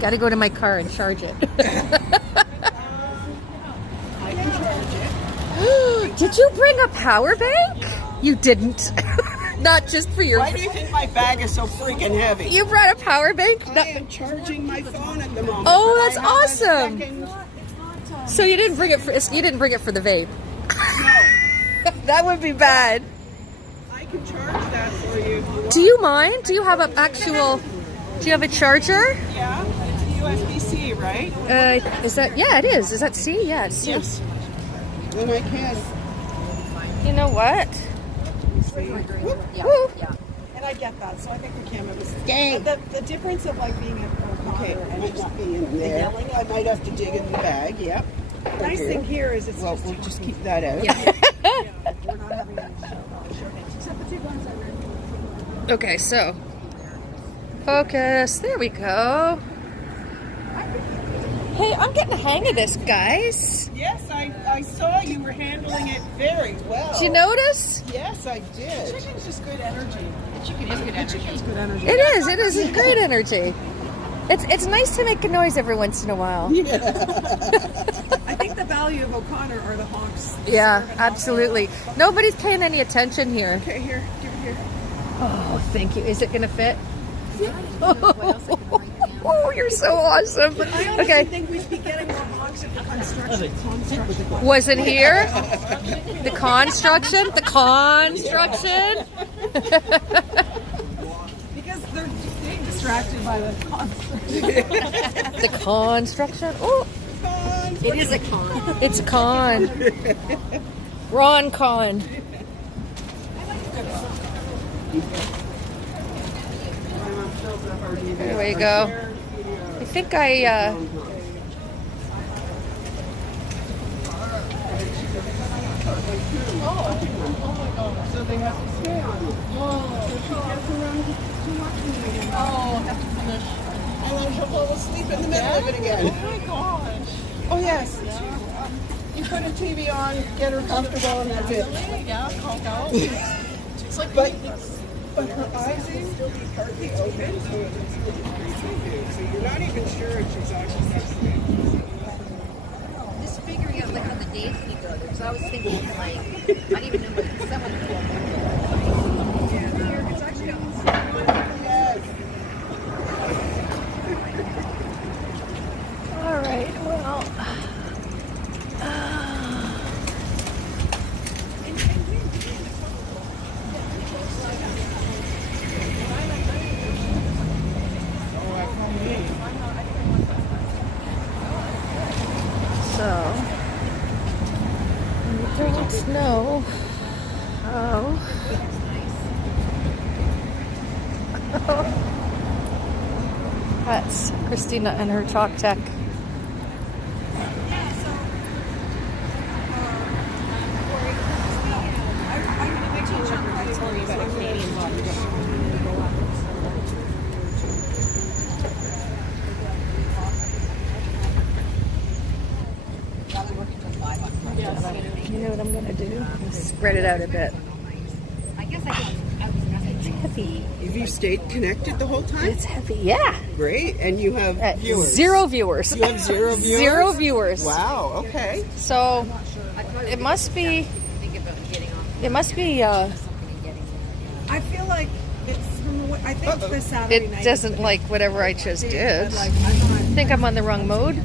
Got to go to my car and charge it. Did you bring a power bank? You didn't. Not just for your. Why do you think my bag is so freaking heavy? You brought a power bank? I am charging my phone at the moment. Oh, but that's I have a awesome. second- So you didn't bring it for the vape. No. That would be bad. I can charge that for you if you want. Do you mind? Do you have an actual? Do you have a charger? Yeah, it's USB-C, right? Is that? Yeah, it is. Is that C? Yes. Yes. Then I can. You know what? Yeah, Woo. yeah. And I get that, so I think the camera was. Dang. The difference of like being a Okay, it might not be in there. I might have to dig in the bag, yep. nice Okay. thing here is it's Well, just we'll just keep that out. we're not having any except the two ones I read. Okay, so focus. There we go. Hey, I'm getting the hang of this, guys. Yes, I saw you were handling it very well. Did you notice? Yes, I did. Chicken's just good energy. Chicken is good energy. Chicken's good energy. It is. It is great energy. It's nice to make a noise every once in a while. I think the value of O'Connor are the honks. Yeah, absolutely. Nobody's paying any attention here. Okay, here, give it here. Oh, thank you. Is it gonna fit? Oh, you're so awesome. I honestly Okay, think we should be getting more honks at the construction. was it here? The construction? The construction? Because they're being distracted by the construction. The construction? Oh, It is a con. it's a con. Ron Con. There we go. I think I, So they have to stay on it. So she gets around too much in the beginning. Have to finish. And then she'll fall asleep in the middle of it again. Oh my gosh. Oh yes. You put a TV on, get her comfortable, and that's it. Yeah, Coco. But her eyes will still be partly open, so it's really creepy. So you're not even sure if she's actually asleep. Just figuring out like how the days can go. Because I was thinking like I don't even know what someone It's actually all right, well. So, I don't know how. That's Christina and her chalk tech. You know what I'm gonna do? Spread it out a bit. I guess I was It's heavy. Have you stayed connected the whole time? It's heavy. Yeah. Great. And you have viewers? Zero viewers. You have zero viewers? Zero viewers. Wow, okay. So it must be. think about getting on It must be. I feel like it's from what I think the Saturday night It doesn't like whatever I just did. Like, I'm not. I think I'm on the wrong mode.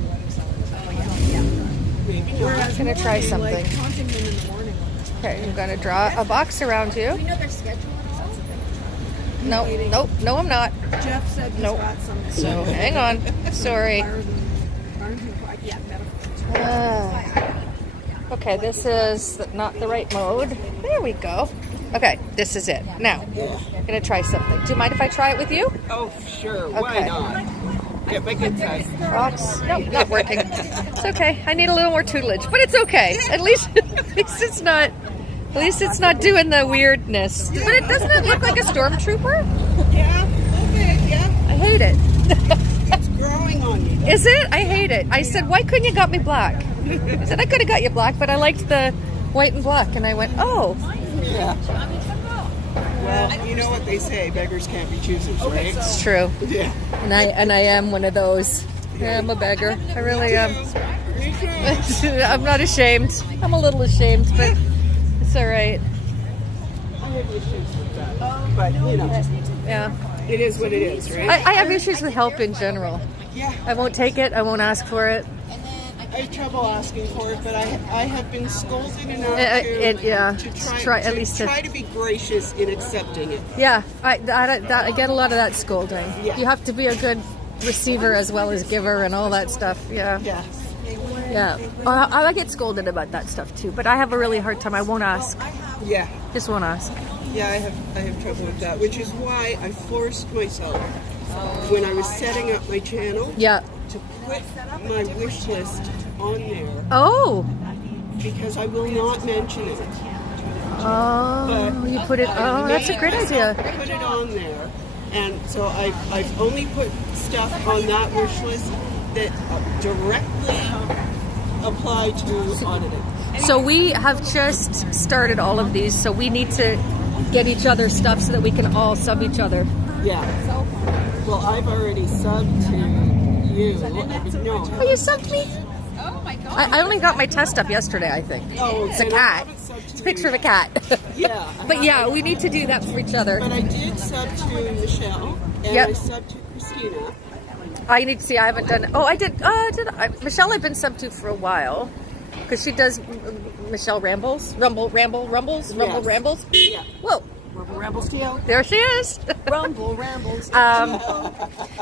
Whereas I'm gonna try normally, something. Like, haunting them in the morning. Okay, I'm gonna draw a box around you. Do you know their schedule at all? No, nope, no, I'm not. Jeff said he's Nope. got some. So hang on. Sorry. Okay, this is not the right mode. There we go. Okay, this is it. Now, I'm gonna try something. Do you mind if I try it with you? Oh, sure. Why Okay. not? Get my good side. Box. Nope, not working. It's okay. I need a little more tutelage, but it's okay. At least it's not. At least it's not doing the weirdness. But it doesn't it look like a stormtrooper? Yeah, okay, yeah. I hate it. It's growing on you. Is it? I hate it. I said, why couldn't you got me black? I said I could have got you black, but I liked the white and black, and I went, oh. Yeah. Well, you know what they say, beggars can't be choosers, right? It's true. Yeah. And I am one of those. Yeah, I'm a beggar. I really am. Me too. I'm not ashamed. I'm a little ashamed, but it's all right. I have issues with that. But, you know, Yeah. it is what it is, right? I have issues with help in general. Yeah. I won't take it. I won't ask for it. I have trouble asking for it, but I have been scolded enough Yeah. to Try at least to. try to be gracious in accepting it. Yeah, I get a lot of that scolding. Yeah. You have to be a good receiver as well as giver and all that stuff. Yeah. Yeah. Yeah. I get scolded about that stuff too, but I have a really hard time. I won't ask. Yeah. Just won't ask. Yeah, I have trouble with that, which is why I forced myself when I was setting up my channel Yeah. to put my wish list on there Oh. because I will not mention it. Oh, But you put it. Oh, that's a great idea. Put it on there, and so I've only put stuff on that wish list that directly apply to auditing. So we have just started all of these, so we need to get each other stuff so that we can all sub each other. Yeah. Well, I've already subbed to you. No. Oh, you subbed me? Oh my god! I only got my test up yesterday. I think. Oh, It's a and I cat. haven't subbed to It's a picture of you. a cat. Yeah. But yeah, we need to do that for each other. But I did sub to Michelle, and Yep. I subbed to Christina. I need to see. I haven't done. Oh, I did. Michelle, I've been sub to for a while because she does Michelle rambles, rumbles. Yes. Yeah. Whoa, Rumble rambles to you. there she is. Rumble rambles.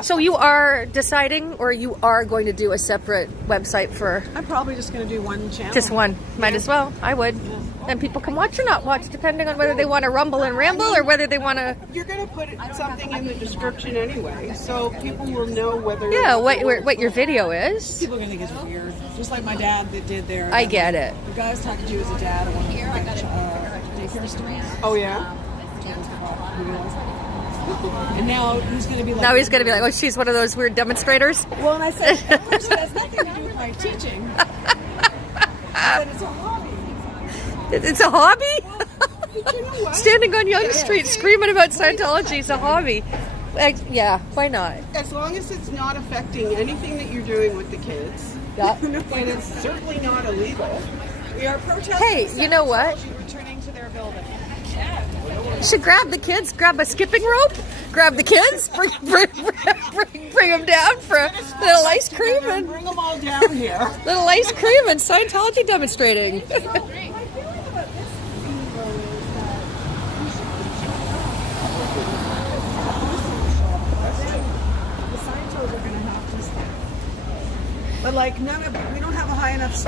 So you are deciding, or you are going to do a separate website for I'm probably just going to do one channel. just one? Might as well. I would. And people can watch or not watch, depending on whether they want to rumble and ramble or whether they want to. You're going to put something in the description anyway, so people will know whether. Yeah, what your video is. People are going to think it's weird. Just like my dad that did there. I get it. The guy I was talking to was a dad at one of the daycare stores. Oh yeah. And now he's going to be like. Now he's going to be like, oh, she's one of those weird demonstrators. Well, and I said, of course, it has nothing to do with my teaching. I said, it's a hobby. It's a hobby? But you know what? Standing on Yonge Street screaming about Scientology is a hobby. Yeah, why not? As long as it's not affecting anything that you're doing with the kids, Yeah. and it's certainly not illegal. We are protesting. Hey, you know what? Scientology returning to their building. You should grab the kids, grab a skipping rope, grab the kids, bring them down for a little ice cream and Bring them all down here. little ice cream and Scientology demonstrating. The Scientos are going to have to. But like we don't have a high enough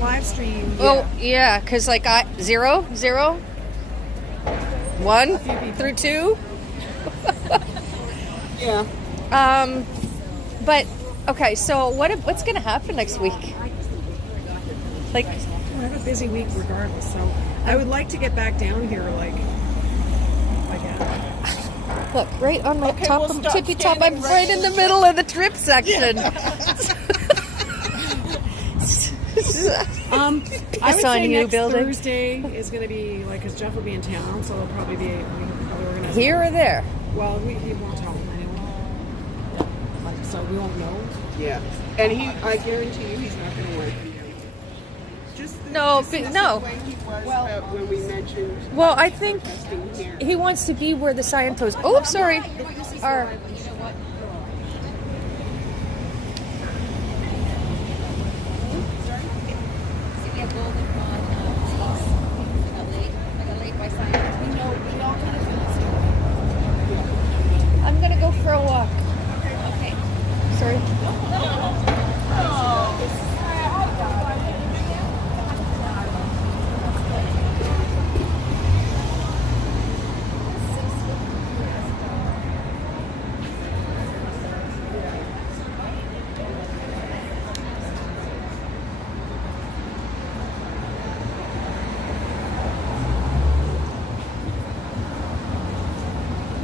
live stream. Oh yeah, because like 0, 0, 1 through 2. Yeah. But okay, so what's going to happen next week? Like, I have a busy week regardless, so I would like to get back down here like look, right on my top we'll of stop tippy top. I'm standing right in the middle of the trip section. I would It's on say you, next building. Thursday is going to be like, because Jeff will be in town, so it'll probably be probably organized. Here or there? Well, he won't tell him anyway. So we won't know. Yeah. And I guarantee you, he's not going to work. just the No, dismissive no. way he was about when we mentioned Well, I think testing here. he wants to be where the Scientos. Oh, sorry. Are You know what? See, we have Golden on East. I got laid by Science. We all kind of feel I'm gonna go for a walk. okay. Sorry.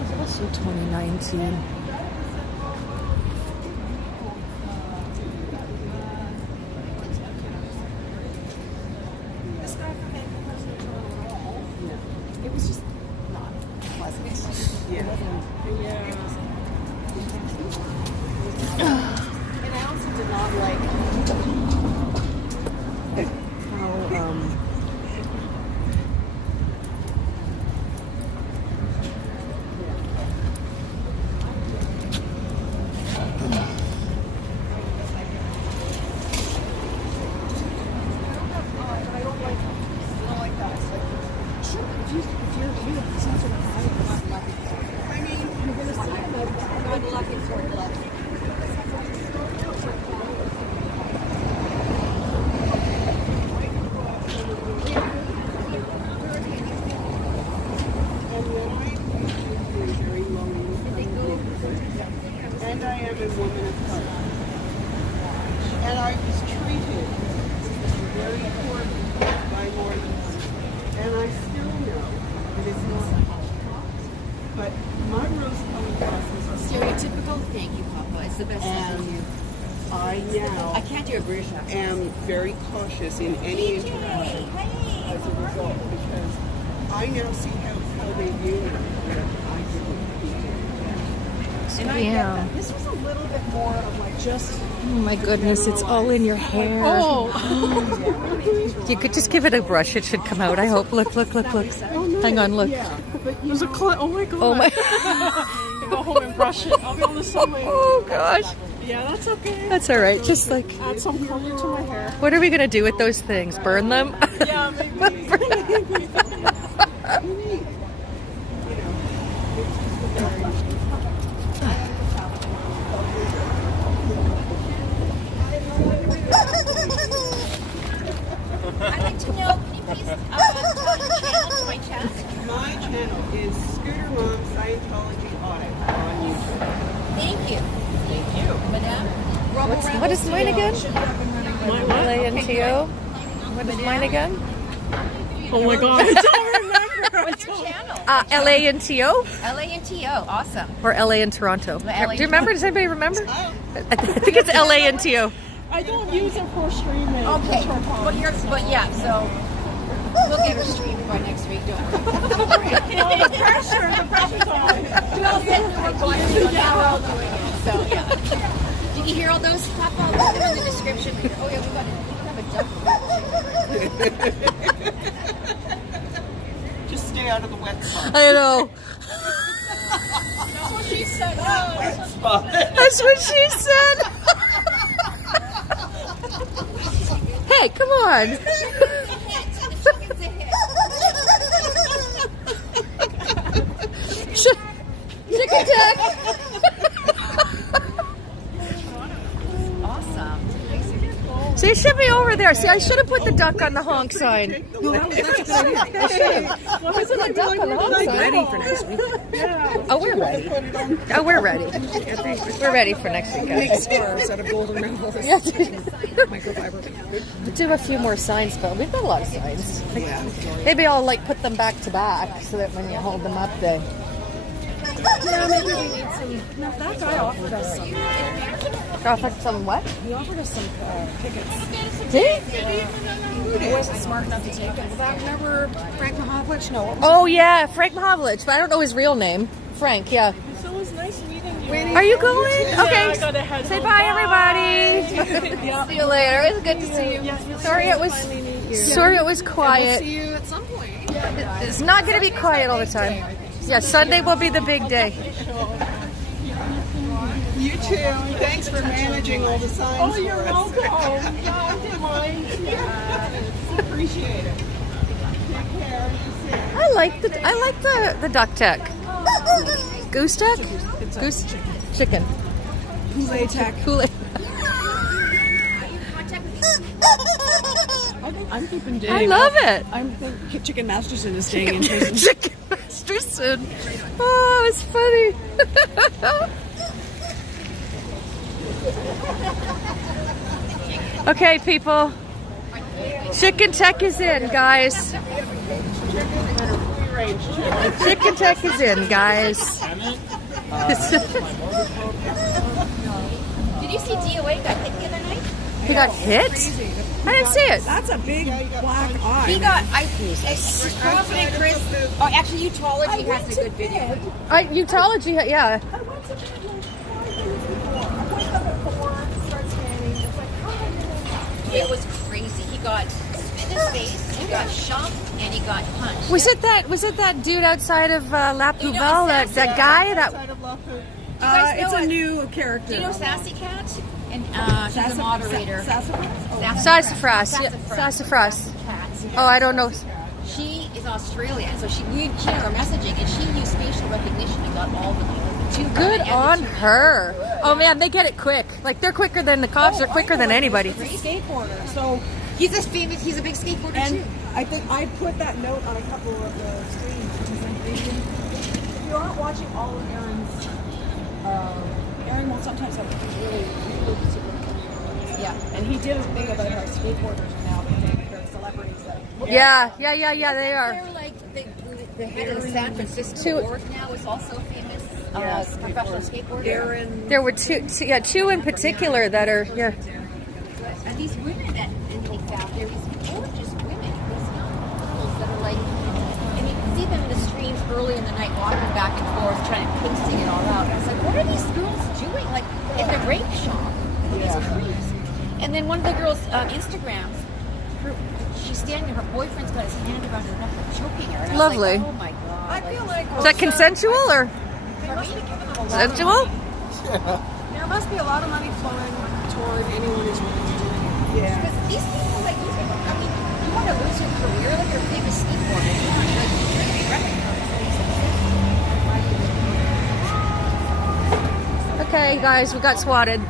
It's also 2019. This guy from Vancouver wasn't in Toronto at all. It was just not pleasant. Yeah. And I also did not like how I don't like that. It's like, sure, if you're some sort of I mean, you're gonna see him Good luck and short luck. very low and I am a woman of color. And I was treated very poorly by Mormons. And I still know that it's not. But my rose-colored glasses are Stereotypical. Thank you, Papa. It's the best thing and you. I now I can't do a British accent. am very cautious in any interaction as a result because I now see how they view me. I didn't. And I get that. This was a little bit more of like just. Oh my goodness, it's all in your hair. You could just give it a brush. It should come out, I hope. Look. Hang on, look. Yeah, but There's a oh my god. Oh my. Go home and brush it. I'll be on the subway. Oh gosh. Yeah, that's okay. That's all right. Just like, Add some color to my hair. what are we gonna do with those things? Burn them? Yeah, maybe. I'd like to know, can you please tell your channel to my chat? my channel is Scooter Mom Scientology Audit on YouTube. Thank you. Thank you. Madame? What is mine again? LANTO. What is mine again? Oh my god, I don't remember. What's your channel? LANTO LANTO. Awesome. or LA in Toronto? LA. Do you remember? Does anybody remember? I think it's LANTO. I don't use it for streaming. Okay. Just for podcasts. But yeah, so we'll get her streamed by next week. Don't worry. The pressure's on. We'll doing it. So yeah. Did you hear all those? Papa, I'll put them in the description. Oh yeah, we have a jump. Just stay out of the wet spot. I know. That's what she said. Wet spot. That's what she said. Hey, come on. The chicken's a hit. Chicken attack. Awesome. See, it should be over there. See, I should have put the duck on the honk sign. No, that's a good idea. I should have. Put the duck on the honk sign. Ready for next week. Oh, we're ready. Oh, we're ready. We're ready for next week, Big guys. scarves out of golden raffles. Yes. Microfiber. We'll do a few more signs, but we've got a lot of signs. Yeah. Maybe I'll like put them back to back so that when you hold them up, they. Yeah, maybe we need some. No, that guy offered us some. Offered some what? He offered us some tickets. Did he? He wasn't smart enough to take it. Well, that remember Frank Mahovlich? No. What was Oh yeah, Frank Mahovlich, but I don't know his real name. Frank, yeah. So it was nice meeting you. Are you going? Yeah, Okay. I gotta head Say home. bye, everybody. See you later. It was good to see you. Sorry it was quiet. See you at some point. It's not going to be quiet all the time. Yeah, Sunday will be the big day. You too. Thanks for managing all the signs. Oh, you're welcome. Appreciate it. Take care. I like the duck tech. Goose duck? Goose chicken. Kool-Aid tech. Kool-Aid. I'm keeping Dave. I love it. I'm thinking Chicken Masterson is staying in prison. Chicken Masterson. Oh, it's funny. Okay, people. Chicken tech is in, guys. Chicken tech is in, guys. Did you see DOA got hit the other night? He got hit? I didn't see it. That's a big black eye. He got, it's confident, Chris. Oh, actually, Utology has a good video. Utology, yeah. It was crazy. He got spit in his face, he got shot, and he got punched. Was it that dude outside of La Poubelle? That guy? It's a new character. Do you know Sassy Cat? And she's a moderator. Sassafras. Sassafras. Cat. Oh, I don't know. She is Australian, so she and her messaging, and she used facial recognition and got all the two. Good on her. Oh man, they get it quick. Like they're quicker than the cops. They're quicker than anybody. He's a skateboarder. So He's a big skateboarder and too. I think I put that note on a couple of the screens. If you aren't watching all of Aaron's, Aaron will sometimes have really super. Yeah. And he did a thing about how skateboarders are now they're celebrities that. Yeah, they are. They're like the head of the San Francisco board now is also famous professional skateboarder. Aaron. There were two in particular that are And these women that they found, they're these gorgeous women, these young girls that are like, and you can see them in the streams early in the night walking back and forth, trying to pasting it all out. And I was like, what are these girls doing? Like in the rape shop, these creeps. And then one of the girls' Instagrams, she's standing, her boyfriend's got his hand around her neck, like, choking her. And I was lovely. like, oh my god! I feel like Is that consensual or consensual? there must be a lot of money flowing toward anyone who's willing to do it. Yeah. Because these people, like, I mean, you want to lose your career, like you're famous skateboarders. You want, like, you're going to be recognized. Okay, guys, we got swatted.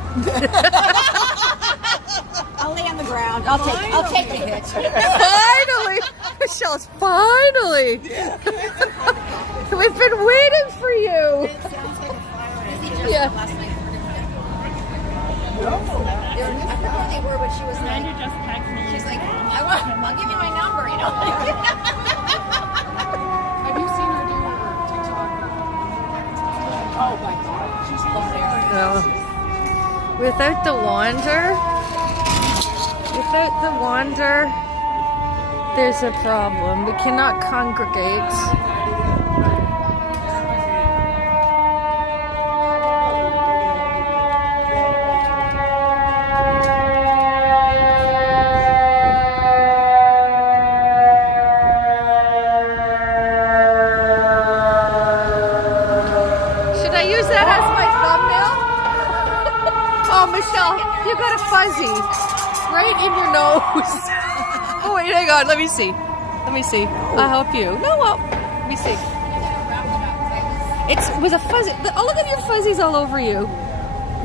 I'll lay on the ground. I'll take the hit. Finally, Michelle's finally. We've been waiting for you. Yeah. Last night. I forgot where they were, but she was like, she's like, I'll give you my number, you know. Have you seen her do her TikTok? Oh my god, she's hilarious. Without the wander, there's a problem. We cannot congregate. Should I use that as my thumbnail? Oh, Michelle, you got a fuzzy right in your nose. Oh, wait, hang on. Let me see. I'll help you. No, well, let me see. It was a fuzzy. Oh, look at your fuzzies all over you.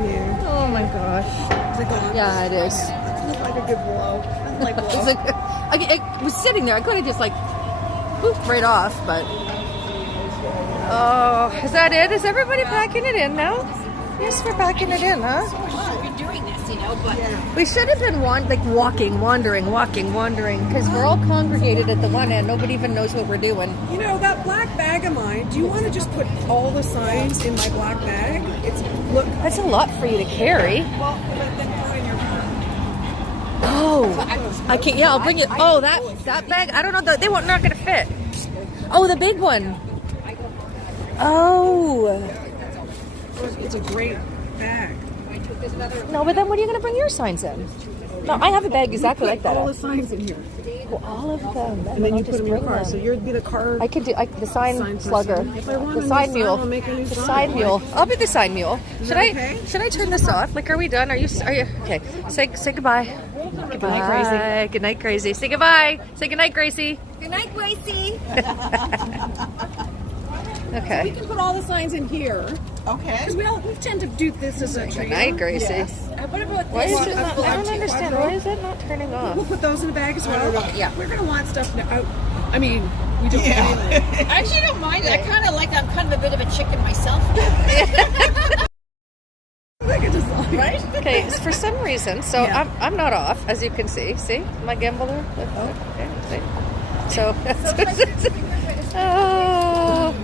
Yeah. Oh my gosh. Is it gone? Yeah, it is. It's like a good blow. Like blow. It's like, I was sitting there. I could have just like poofed right off, but. Oh, is that it? Is everybody packing it in now? Yes, we're packing it in, huh? We're doing this, you know, but We should have been wandering, because we're all congregated at the one end. Nobody even knows what we're doing. You know, that black bag of mine, do you want to just put all the signs in my black bag? Look. That's a lot for you to carry. Well, but then throw in your Oh, I can't. Yeah, I'll bring it. Oh, that bag. I don't know. They won't. Not gonna fit. Oh, the big one. Oh. It's a great bag. there's another. No, but then what are you going to bring your signs in? No, I have a bag exactly like that. All the signs in here, Well, all of them. and then I'll you put just them in your bring car. them. So you'd be the car. I could do the sign Sign person. slugger, If I want a the new sign sign, mule, I'll make a new the sign. sign mule. I'll be the sign mule. Should that I? okay? Should I turn this off? Like, are we done? Are you? Okay. Say goodbye. Goodbye, Gracie. Good night, Gracie. Say goodbye. Say good night, Gracie. Good night, Gracie. We Okay. can put all the signs in here Okay. because we tend to do this as a Good trio. night, Gracie. What about Why this? is it not? I don't understand. Why is it not turning off? We'll put those in the bag as well. Yeah. We're gonna want stuff out. I mean, we don't anyway. I actually don't mind it. I kind of like that. I'm kind of a bit of a chicken myself. Right? Okay, for some reason, so I'm not off, as you can see. See my gimbal there? Okay, see? So, oh,